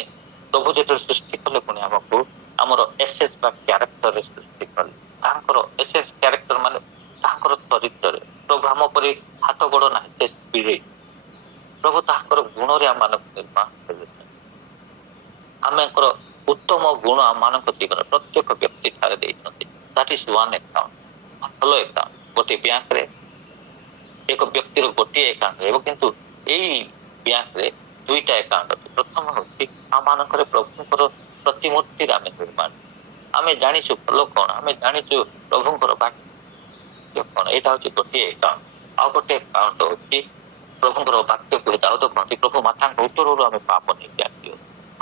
ପ୍ରଭୁ ଯେତେବେଳେ ସୃଷ୍ଟି କଲେ, ପୁଣି ଆମକୁ ଆମର ଏସେସ୍ ବା କ୍ୟାରେକ୍ଟରରେ ସୃଷ୍ଟି କଲେ। ତାଙ୍କର ଏସେସ୍ କ୍ୟାରେକ୍ଟର ମାନେ ତାଙ୍କର ଚରିତ୍ରରେ। ପ୍ରଭୁ ଆମ ପରି ହାତ ଗୋଡ଼ ନାହିଁ, ସେ ସ୍ପିରିଟ। ପ୍ରଭୁ ତାଙ୍କର ଗୁଣରେ ଆମମାନଙ୍କୁ ନିର୍ମାଣ କରିଛନ୍ତି। ଆମଙ୍କର ଉତ୍ତମ ଗୁଣ ଆମମାନଙ୍କ ଜୀବନ ପ୍ରତ୍ୟେକ ବ୍ୟକ୍ତି ଠାରେ ଦେଇଛନ୍ତି। That is one account. ଭଲ ଆକାଉଣ୍ଟ। ଗୋଟିଏ ବ୍ୟାଙ୍କରେ ଏକ ବ୍ୟକ୍ତିର ଗୋଟିଏ ଆକାଉଣ୍ଟ ରହିବ, କିନ୍ତୁ ଏଇ ବ୍ୟାଙ୍କରେ 2ଟା ଆକାଉଣ୍ଟ ଅଛି। ପ୍ରଥମ ହେଉଛି ଆମମାନଙ୍କର ପ୍ରଭୁଙ୍କର ପ୍ରତିମୂର୍ତ୍ତିରେ ଆମେ ନିର୍ମାଣ। ଆମେ ଜାଣିଛୁ ଭଲ କଣ, ଆମେ ଜାଣିଛୁ ପ୍ରଭୁଙ୍କର ବାକ୍ୟ କଣ, ଏଇଟା ହେଉଛି ଗୋଟିଏ ଆକାଉଣ୍ଟ। ଆଉ ଗୋଟେ ଆକାଉଣ୍ଟ ହେଉଛି ପ୍ରଭୁଙ୍କର ବାକ୍ୟକୁ ଦାଉଦ କହନ୍ତି, ପ୍ରଭୁ ମାତାଙ୍କ ଉତ୍ତରରୁ ଆମେ ପାପ ନେଇକି ଆସିଛୁ।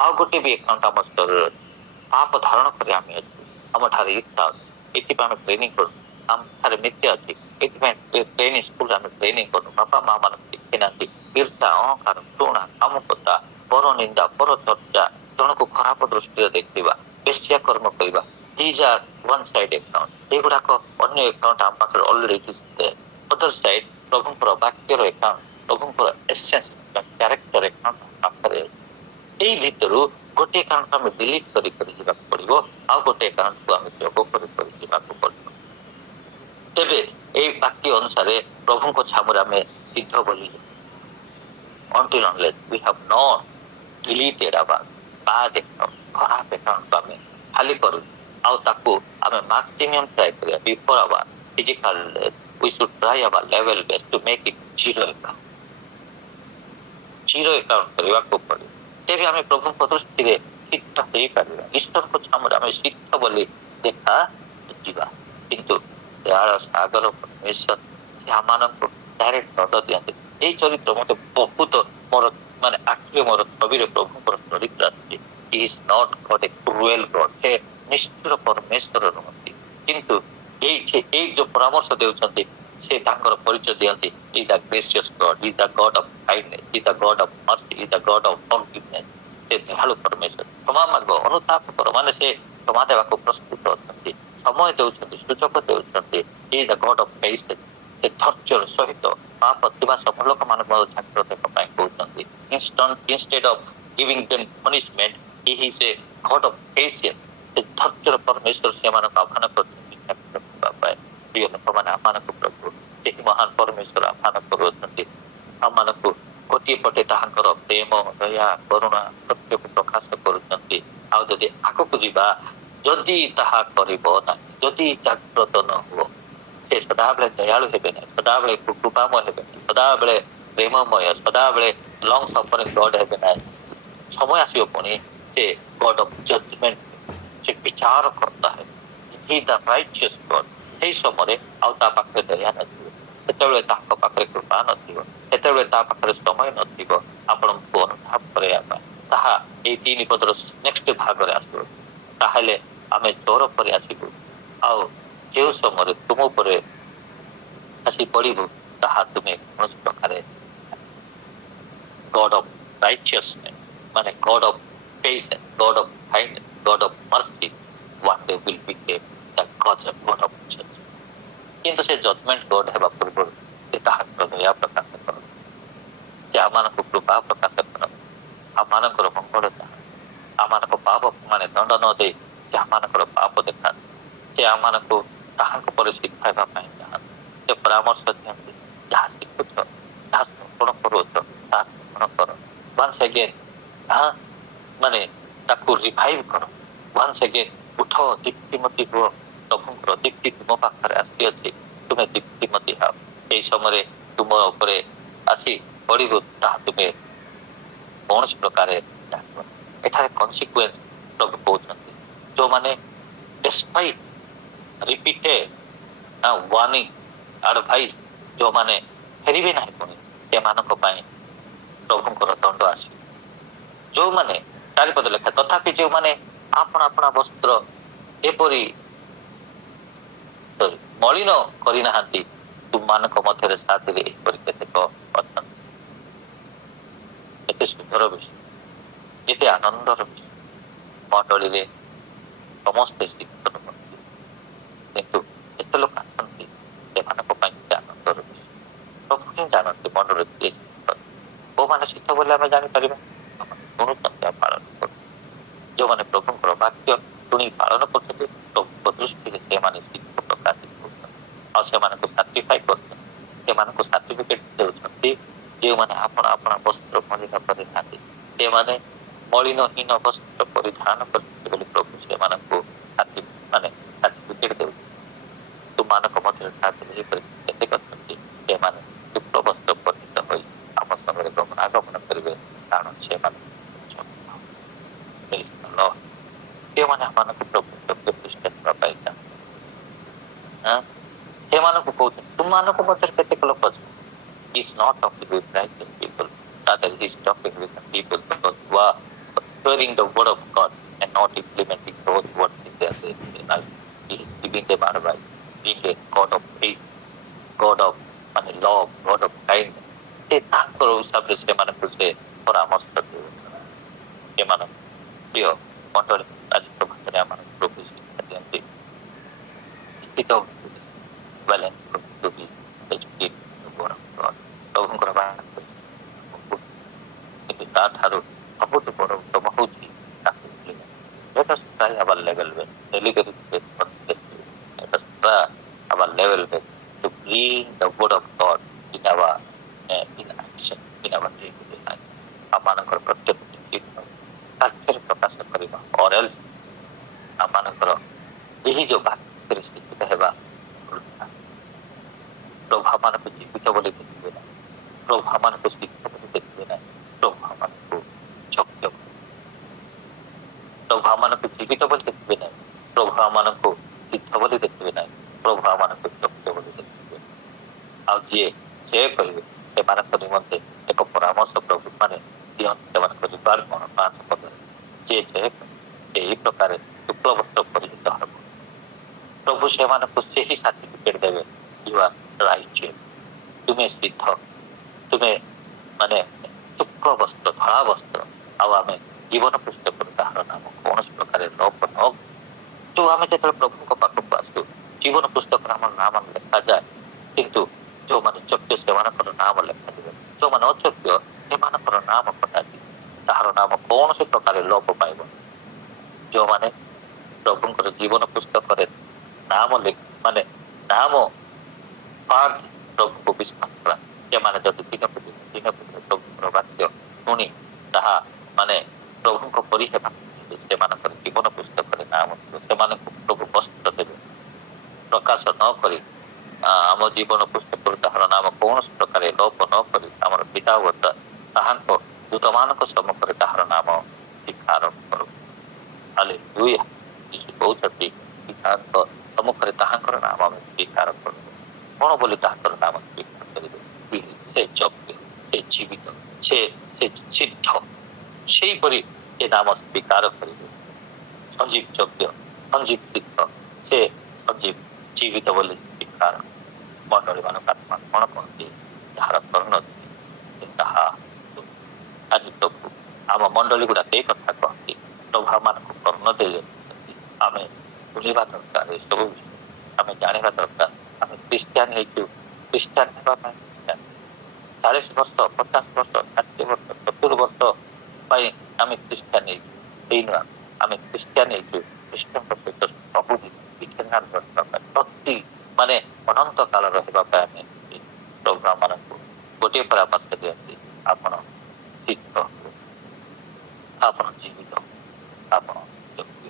ଆଉ ଗୋଟେ ବି ଆକାଉଣ୍ଟ ଆମ ଶରୀରରେ ଅଛି, ପାପ ଧାରଣ କରି ଆମେ ଅଛୁ। ଆମ ଠାରେ ଇଚ୍ଛା ଅଛି, ଏଥିପାଇଁ ଆମେ ଟ୍ରେନିଂ କରୁଛୁ। ଆମ ଠାରେ ମିଥ୍ୟା ଅଛି, ଏଥିପାଇଁ ଟ୍ରେନିଂ ସ୍କୁଲରେ ଆମେ ଟ୍ରେନିଂ କରୁନୁ। ବାପା ମା ମାନଙ୍କୁ ଶିଖି ନାହାନ୍ତି ଈର୍ଷା, ଅହଙ୍କାର, ଘୃଣା, କାମୁକତା, ପର ନିନ୍ଦା, ପର ଚର୍ଚ୍ଚା, ଜଣକୁ ଖରାପ ଦୃଷ୍ଟିରେ ଦେଖିବା, ବେଶ୍ୟା କର୍ମ କରିବା। These are one side account. ଏଗୁଡାକ ଅନ୍ୟ ଆକାଉଣ୍ଟ ଆମ ପାଖରେ ଅଲରେଡି ଅଦର ସାଇଡ ପ୍ରଭୁଙ୍କର ବାକ୍ୟର ଆକାଉଣ୍ଟ, ପ୍ରଭୁଙ୍କର ଏସେନ୍ସ ବା କ୍ୟାରେକ୍ଟର ଆକାଉଣ୍ଟ ପାଖରେ। ଏଇ ଭିତରୁ ଗୋଟିଏ ଆକାଉଣ୍ଟ ଆମେ ଡିଲିଟ କରି ଯିବାକୁ ପଡିବ, ଆଉ ଗୋଟେ ଆକାଉଣ୍ଟକୁ ଆମେ ଯୋଗ କରି ଯିବାକୁ ପଡିବ। ତେବେ ଏଇ ବାକ୍ୟ ଅନୁସାରେ ପ୍ରଭୁଙ୍କ ଛାମୁରେ ଆମେ ସିଦ୍ଧ ବୋଲି until unless we have not deleted our bad account, ଖରାପ ଆକାଉଣ୍ଟକୁ ଆମେ ଖାଲି କରୁଛୁ, ଆଉ ତାକୁ ଆମେ maximum try କରିବା before our physical death. We should try our level best to make it zero account. zero account କରିବାକୁ ପଡିବ। ତେବେ ଆମେ ପ୍ରଭୁଙ୍କ ଦୃଷ୍ଟିରେ ସିଦ୍ଧ ହେଇପାରିବା। ଈଶ୍ୱରଙ୍କ ଛାମୁରେ ଆମେ ସିଦ୍ଧ ବୋଲି ଦେଖା ଯିବା। କିନ୍ତୁ ଦୟାଳ ସାଗର ପରମେଶ୍ୱର ସେ ଆମମାନଙ୍କୁ ଡାଇରେକ୍ଟ ଦଣ୍ଡ ଦିଅନ୍ତି। ଏଇ ଚରିତ୍ର ମତେ ବହୁତ ମୋର ମାନେ ଆଖିରେ ମୋର ଛବିରେ ପ୍ରଭୁଙ୍କର ଚରିତ୍ର ଆସିଛି। He is not God, a cruel God. ସେ ନିଷ୍ଠୁର ପରମେଶ୍ୱର ନୁହନ୍ତି, କିନ୍ତୁ ଏଇ ଯୋଉ ପରାମର୍ଶ ଦେଉଛନ୍ତି, ସେ ତାଙ୍କର ପରିଚୟ ଦିଅନ୍ତି, He is the gracious God, He is the God of kindness, He is the God of mercy, He is the God of forgiveness. ସେ ଦୟାଳୁ ପରମେଶ୍ୱର, କ୍ଷମା ମାର୍ଗ ଅନୁତାପ କର, ମାନେ ସେ କ୍ଷମା ଦେବାକୁ ପ୍ରସ୍ତୁତ ଅଛନ୍ତି, ସମୟ ଦେଉଛନ୍ତି, ସୁଯୋଗ ଦେଉଛନ୍ତି। He is the God of patience. ସେ ଧୈର୍ଯ୍ୟର ସହିତ ପାପ ଥିବା ସବୁ ଲୋକମାନଙ୍କୁ ଜାଗ୍ରତ ପାଇଁ କହୁଛନ୍ତି। Instead of giving them punishment, He is a God of patience. ସେ ଧୈର୍ଯ୍ୟର ପରମେଶ୍ୱର ସେମାନଙ୍କୁ ଆହ୍ୱାନ କରୁଛନ୍ତି ଜାଗ୍ରତ ହେବା ପାଇଁ। ପ୍ରିୟ ଲୋକମାନେ, ଆମମାନଙ୍କୁ ପ୍ରଭୁ ସେହି ମହାନ ପରମେଶ୍ୱର ଆହ୍ୱାନ କରୁଅଛନ୍ତି। ଆମମାନଙ୍କୁ ଗୋଟିଏ ପଟେ ତାହାଙ୍କର ପ୍ରେମ, ଦୟା, କରୁଣା ସତ୍ୟକୁ ପ୍ରକାଶ କରୁଛନ୍ତି, ଆଉ ଯଦି ଆଗକୁ ଯିବା, ଯଦି ତାହା କରିବ ନାହିଁ, ଯଦି ଜାଗ୍ରତ ନ ହୁଅ, ସେ ସଦାବେଳେ ଦୟାଳୁ ହେବେ ନାହିଁ, ସଦାବେଳେ କୃପାମୟ ହେବେ ନାହିଁ, ସଦାବେଳେ ପ୍ରେମମୟ, ସଦାବେଳେ ଲଙ୍ଗ ସଫରିଂ ଗଡ ହେବେ ନାହିଁ। ସମୟ ଆସିବ ପୁଣି ସେ ଗଡ ଅଫ ଜଜମେଣ୍ଟ, ସେ ବିଚାର କର୍ତ୍ତା ହେବେ। ହି ଦ ରାଇଚିୟସ୍ ଗଡ। ସେଇ ସମୟରେ ଆଉ ତା ପାଖରେ ଦୟା ନଥିବ, ସେତେବେଳେ ତାଙ୍କ ପାଖରେ କୃପା ନଥିବ, ସେତେବେଳେ ତା ପାଖରେ ସମୟ ନଥିବ ଆପଣଙ୍କୁ ଅନୁଭବ କରିବା ପାଇଁ। ତାହା ଏଇ 3 ପଦର ନେକ୍ସଟ ଭାଗରେ ଆସିବ। ତାହେଲେ ଆମେ ଚୋର ପରେ ଆସିବୁ, ଆଉ ଯେଉଁ ସମୟରେ ତୁମ ଉପରେ ଆସି ପଡ଼ିବୁ, ତାହା ତୁମେ କୌଣସି ପ୍ରକାରେ ଗଡ ଅଫ ରାଇଚିୟସନେସ୍, ମାନେ ଗଡ of patience, Garh of kindness, Garh of mercy, what they will become the God of judgment। କିନ୍ତୁ ସେ ଜଜମେଣ୍ଟ ଗଡ ହେବା ପୂର୍ବରୁ ସେ ତାହାଙ୍କର ଦୟା ପ୍ରକାଶ କରନ୍ତି, ସେ ଆମମାନଙ୍କୁ କୃପା ପ୍ରକାଶ କରନ୍ତି, ଆମମାନଙ୍କର ମଙ୍ଗଳ ଚାହାନ୍ତି, ଆମମାନଙ୍କ ପାପ ମାନେ ଦଣ୍ଡ ନ ଦେଇ ସେ ଆମମାନଙ୍କର ପାପ ଦେଖାନ୍ତି, ସେ ଆମମାନଙ୍କୁ ତାହାଙ୍କ ପରେ ଶିଖାଇବା ପାଇଁ ଚାହାନ୍ତି, ସେ ପରାମର୍ଶ ଦିଅନ୍ତି, ଯାହା ଶିଖୁଛ, ଯାହା ଶ୍ରବଣ କରୁଛ, ତାହା ଶ୍ରବଣ କର। ୱାନ୍ସ ଏଗେନ୍ ତାହା ମାନେ ତାକୁ ରିଭାଇଭ କର। ୱାନ୍ସ ଏଗେନ୍ ଉଠ, ଦୀପ୍ତିମତୀ ହୁଅ। ପ୍ରଭୁଙ୍କର ଦୀପ୍ତି ତୁମ ପାଖରେ ଆସିଅଛି, ତୁମେ ଦୀପ୍ତିମତୀ ହେଅ। ଏହି ସମୟରେ ତୁମ ଉପରେ ଆସି ପଡ଼ିବୁ, ତାହା ତୁମେ କୌଣସି ପ୍ରକାରେ ଜାଣିବ। ଏଠାରେ କନସିକ୍ୱେନ୍ସ ପ୍ରଭୁ କହୁଛନ୍ତି, ଯୋଉମାନେ ଡେସ୍ପାଇଟ୍ ରିପିଟେଡ ୱାର୍ନିଂ ଆଡଭାଇସ୍, ଯୋଉମାନେ ଫେରିବେ ନାହିଁ ପୁଣି, ସେମାନଙ୍କ ପାଇଁ ପ୍ରଭୁଙ୍କର ଦଣ୍ଡ ଆସିବ। ଯୋଉମାନେ 4 ପଦ ଲେଖା, ତଥାପି ଯୋଉମାନେ ଆପଣା ଆପଣା ବସ୍ତ୍ର ଏପରି ମଳିନ କରିନାହାନ୍ତି, ତୁମମାନଙ୍କ ମଧ୍ୟରେ ସାଥିରେ ଏପରି କେତେକ ଅଛନ୍ତି। ଏତେ ସୁନ୍ଦର ବିଷୟ, ଏତେ ଆନନ୍ଦର ବିଷୟ। ମଣ୍ଡଳୀରେ ସମସ୍ତେ ଶିକ୍ଷଣ କରନ୍ତି, କିନ୍ତୁ କେତେ ଲୋକ ଆସନ୍ତି, ସେମାନଙ୍କ ପାଇଁ ସେ ଆନନ୍ଦର ବିଷୟ। ପ୍ରଭୁ ହିଁ ଜାଣନ୍ତି ମଣ୍ଡଳରେ କିଏ ଶିଖନ୍ତି, କୋଉମାନେ ଶିଖ ବୋଲି ଆମେ ଜାଣିପାରିବା, ଯୋଉମାନେ ଶୁଣୁଛନ୍ତି ଆଉ ପାଳନ କରୁଛନ୍ତି। ଯୋଉମାନେ ପ୍ରଭୁଙ୍କର ବାକ୍ୟ ଶୁଣି ପାଳନ କରୁଛନ୍ତି, ପ୍ରଭୁଙ୍କ ଦୃଷ୍ଟିରେ ସେମାନେ ଶିକ୍ଷା ପ୍ରକାଶିତ କରୁଛନ୍ତି, ଆଉ ସେମାନଙ୍କୁ ସାର୍ଟିଫାଇ କରୁଛନ୍ତି, ସେମାନଙ୍କୁ ସାର୍ଟିଫିକେଟ ଦେଉଛନ୍ତି। ଯେଉଁମାନେ ଆପଣା ଆପଣା ବସ୍ତ୍ର ମଳିନ କରିନାହାନ୍ତି, ସେମାନେ ମଳିନହୀନ ବସ୍ତ୍ର ପରିଧାନ କରିଛନ୍ତି ବୋଲି ପ୍ରଭୁ ସେମାନଙ୍କୁ ସାର୍ଟିଫିକେଟ ଦେଉଛନ୍ତି। ତୁମମାନଙ୍କ ମଧ୍ୟରେ ସାଥିରେ ଏପରି କେତେକ ଅଛନ୍ତି, ସେମାନେ ଶୁକ୍ଳ ବସ୍ତ୍ର ପରିହିତ ହୋଇ ଆମ ସଙ୍ଗରେ ଗମନାଗମନ କରିବେ, କାରଣ ସେମାନେ ସେମାନେ ଆମମାନଙ୍କୁ ପ୍ରଭୁ ପ୍ରତିଷ୍ଠା ହେବା ପାଇଁ ଚାହାନ୍ତି। ସେମାନଙ୍କୁ କହୁଛନ୍ତି, ତୁମମାନଙ୍କ ମଧ୍ୟରେ କେତେକ ଲୋକ ଅଛନ୍ତି, is not talking with righteous people, rather he is talking with the people who are hearing the word of God and not implementing those words in their daily life. He is giving them advice, being a God of faith, God of love, God of kindness। ସେ ତାଙ୍କର ହିସାବରେ ସେମାନଙ୍କୁ ସେ ପରାମର୍ଶ ଦେଉଛନ୍ତି। ସେମାନଙ୍କୁ ପ୍ରିୟ ମଣ୍ଡଳୀ, ଆଜି ପ୍ରଭାତରେ ଆମମାନଙ୍କୁ ପ୍ରଭୁ ଶିକ୍ଷା ଦିଅନ୍ତି, ପ୍ରଭୁଙ୍କର ବାକ୍ୟ, କିନ୍ତୁ ତାଠାରୁ ସବୁଠୁ ବଡ ଉତ୍ତମ ହଉଛି ତାକୁ let us try our level best, deliberate best, let us try our level best to bring the word of God in our in action, in our day-to-day life। ଆମମାନଙ୍କର ପ୍ରତ୍ୟେକ କାର୍ଯ୍ୟରେ ପ୍ରକାଶ କରିବା, or else ଆମମାନଙ୍କର ଏହି ଯୋଉ ବାକ୍ୟରେ ଶିକ୍ଷିତ ହେବା, ପ୍ରଭୁ ଆମମାନଙ୍କୁ ଜୀବିତ ବୋଲି ଦେଖିବେ ନାହିଁ, ପ୍ରଭୁ ଆମମାନଙ୍କୁ ଶିକ୍ଷା ବୋଲି ଦେଖିବେ ନାହିଁ, ପ୍ରଭୁ ଆମମାନଙ୍କୁ ଯୋଗ୍ୟ, ପ୍ରଭୁ ଆମମାନଙ୍କୁ ଜୀବିତ ବୋଲି ଦେଖିବେ ନାହିଁ, ପ୍ରଭୁ ଆମମାନଙ୍କୁ ସିଦ୍ଧ ବୋଲି ଦେଖିବେ ନାହିଁ, ପ୍ରଭୁ ଆମମାନଙ୍କୁ ଯୋଗ୍ୟ ବୋଲି ଦେଖିବେ। ଆଉ ଯିଏ ସେ କହିବେ, ସେମାନଙ୍କ ନିମନ୍ତେ ଏକ ପରାମର୍ଶ ପ୍ରଭୁ ମାନେ ଦିଅନ୍ତି, ସେମାନଙ୍କ ଯିବାର କ'ଣ 5 ପଦରେ, ଯିଏ ସେ ଏହି ପ୍ରକାରେ ଶୁକ୍ଳ ବସ୍ତ୍ର ପରିଚିତ ହେବ, ପ୍ରଭୁ ସେମାନଙ୍କୁ ସେହି ସାର୍ଟିଫିକେଟ ଦେବେ, you are righteous, ତୁମେ ସିଦ୍ଧ, ତୁମେ ଶୁକ୍ଳ ବସ୍ତ୍ର, ଧଳା ବସ୍ତ୍ର। ଆଉ ଆମେ ଜୀବନ ପୁସ୍ତକରୁ ତାହାର ନାମ କୌଣସି ପ୍ରକାରେ ଲୋପ ନ, ଯୋଉ ଆମେ ଯେତେବେଳେ ପ୍ରଭୁଙ୍କ ପାଖକୁ ଆସୁ, ଜୀବନ ପୁସ୍ତକରେ ଆମର ନାମ ଲେଖାଯାଏ, କିନ୍ତୁ ଯୋଉମାନେ ଯୋଗ୍ୟ ସେମାନଙ୍କର ନାମ ଲେଖାଯିବ, ଯୋଉମାନେ ଅଯୋଗ୍ୟ ସେମାନଙ୍କର ନାମ କଟାଯିବ, ତାହାର ନାମ କୌଣସି ପ୍ରକାରେ ଲୋପ ପାଇବ। ଯୋଉମାନେ ପ୍ରଭୁଙ୍କର ଜୀବନ ପୁସ୍ତକରେ ନାମ ନାମ ପ୍ରଭୁଙ୍କୁ ବିଶ୍ୱାସ କରା, ସେମାନେ ଯଦି ଦିନକୁ ଦିନ ପ୍ରଭୁଙ୍କର ବାକ୍ୟ ଶୁଣି ତାହା ପ୍ରଭୁଙ୍କ ପରି ହେବା, ସେମାନଙ୍କର ଜୀବନ ପୁସ୍ତକରେ ନାମ ଥିବ, ସେମାନଙ୍କୁ ପ୍ରଭୁ ବସ୍ତ୍ର ଦେବେ, ପ୍ରକାଶ ନ କରି ଆମ ଜୀବନ ପୁସ୍ତକରୁ ତାହାର ନାମ କୌଣସି ପ୍ରକାର ଲୋପ ନ କରି ଆମର ପିତା ଓ ତାହାଙ୍କ ଦୂତମାନଙ୍କ ସମ୍ମୁଖରେ ତାହାର ନାମ ସ୍ୱୀକାର କରୁ। ହାଲେଲୁୟା। ଯୀଶୁ କହୁଛନ୍ତି ପିତାଙ୍କ ସମ୍ମୁଖରେ ତାହାଙ୍କର ନାମ ଆମେ ସ୍ୱୀକାର କରୁ। କଣ ବୋଲି ତାହାଙ୍କର ନାମ ସ୍ୱୀକାର କରିବେ? ସେ ଯୋଗ୍ୟ, ସେ ଜୀବିତ, ସେ ସିଦ୍ଧ, ସେଇପରି ସେ ନାମ ସ୍ୱୀକାର କରିବେ। ସଞ୍ଜୀବ ଯୋଗ୍ୟ, ସଞ୍ଜୀବ ସିଦ୍ଧ, ସେ ସଞ୍ଜୀବ ଜୀବିତ ବୋଲି ସ୍ୱୀକାର। ମଣ୍ଡଳୀ ମାନଙ୍କ ଆତ୍ମା କଣ କହନ୍ତି? ଯାହାର କର୍ଣ୍ଣ ଅଛି ତାହା ଆଜି ପ୍ରଭୁ ଆମ ମଣ୍ଡଳୀ ଗୁଡାକ ଏଇ କଥା କହନ୍ତି। ପ୍ରଭୁ ମାନଙ୍କୁ କର୍ଣ୍ଣ ଦେଇଛନ୍ତି। ଆମେ ଶୁଣିବା ଦରକାର, ଏସବୁ ବିଷୟ ଆମେ ଜାଣିବା ଦରକାର। ଆମେ ଖ୍ରୀଷ୍ଟିଆନ ହେଇଛୁ, ଖ୍ରୀଷ୍ଟିଆନ ହେବା ପାଇଁ 40 ବର୍ଷ, 50 ବର୍ଷ, 60 ବର୍ଷ, 70 ବର୍ଷ ପାଇଁ ଆମେ ଖ୍ରୀଷ୍ଟିଆନ ହେଇନୁ। ଆମେ ଖ୍ରୀଷ୍ଟିଆନ ହେଇଛୁ ଖ୍ରୀଷ୍ଟଙ୍କ ସହିତ ସବୁଦିନ ବିଚ୍ଛିନ୍ନ ରହିବା ପାଇଁ, ପ୍ରତି ମାନେ ଅନନ୍ତ କାଳ ରହିବା ପାଇଁ ଆମେ ପ୍ରଭୁ ମାନଙ୍କୁ ଗୋଟିଏ ପରାମର୍ଶ ଦିଅନ୍ତି, ଆପଣ ସିଦ୍ଧ ହୁଅ, ଆପଣ ଜୀବିତ, ଆପଣ ଯୋଗ୍ୟ।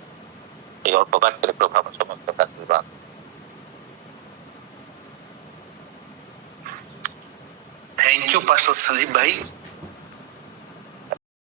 এই অল্প বাক্যের প্রভাব সমস্ত আশীর্বাদ। थैंक यू पास्टर संजीव भाई।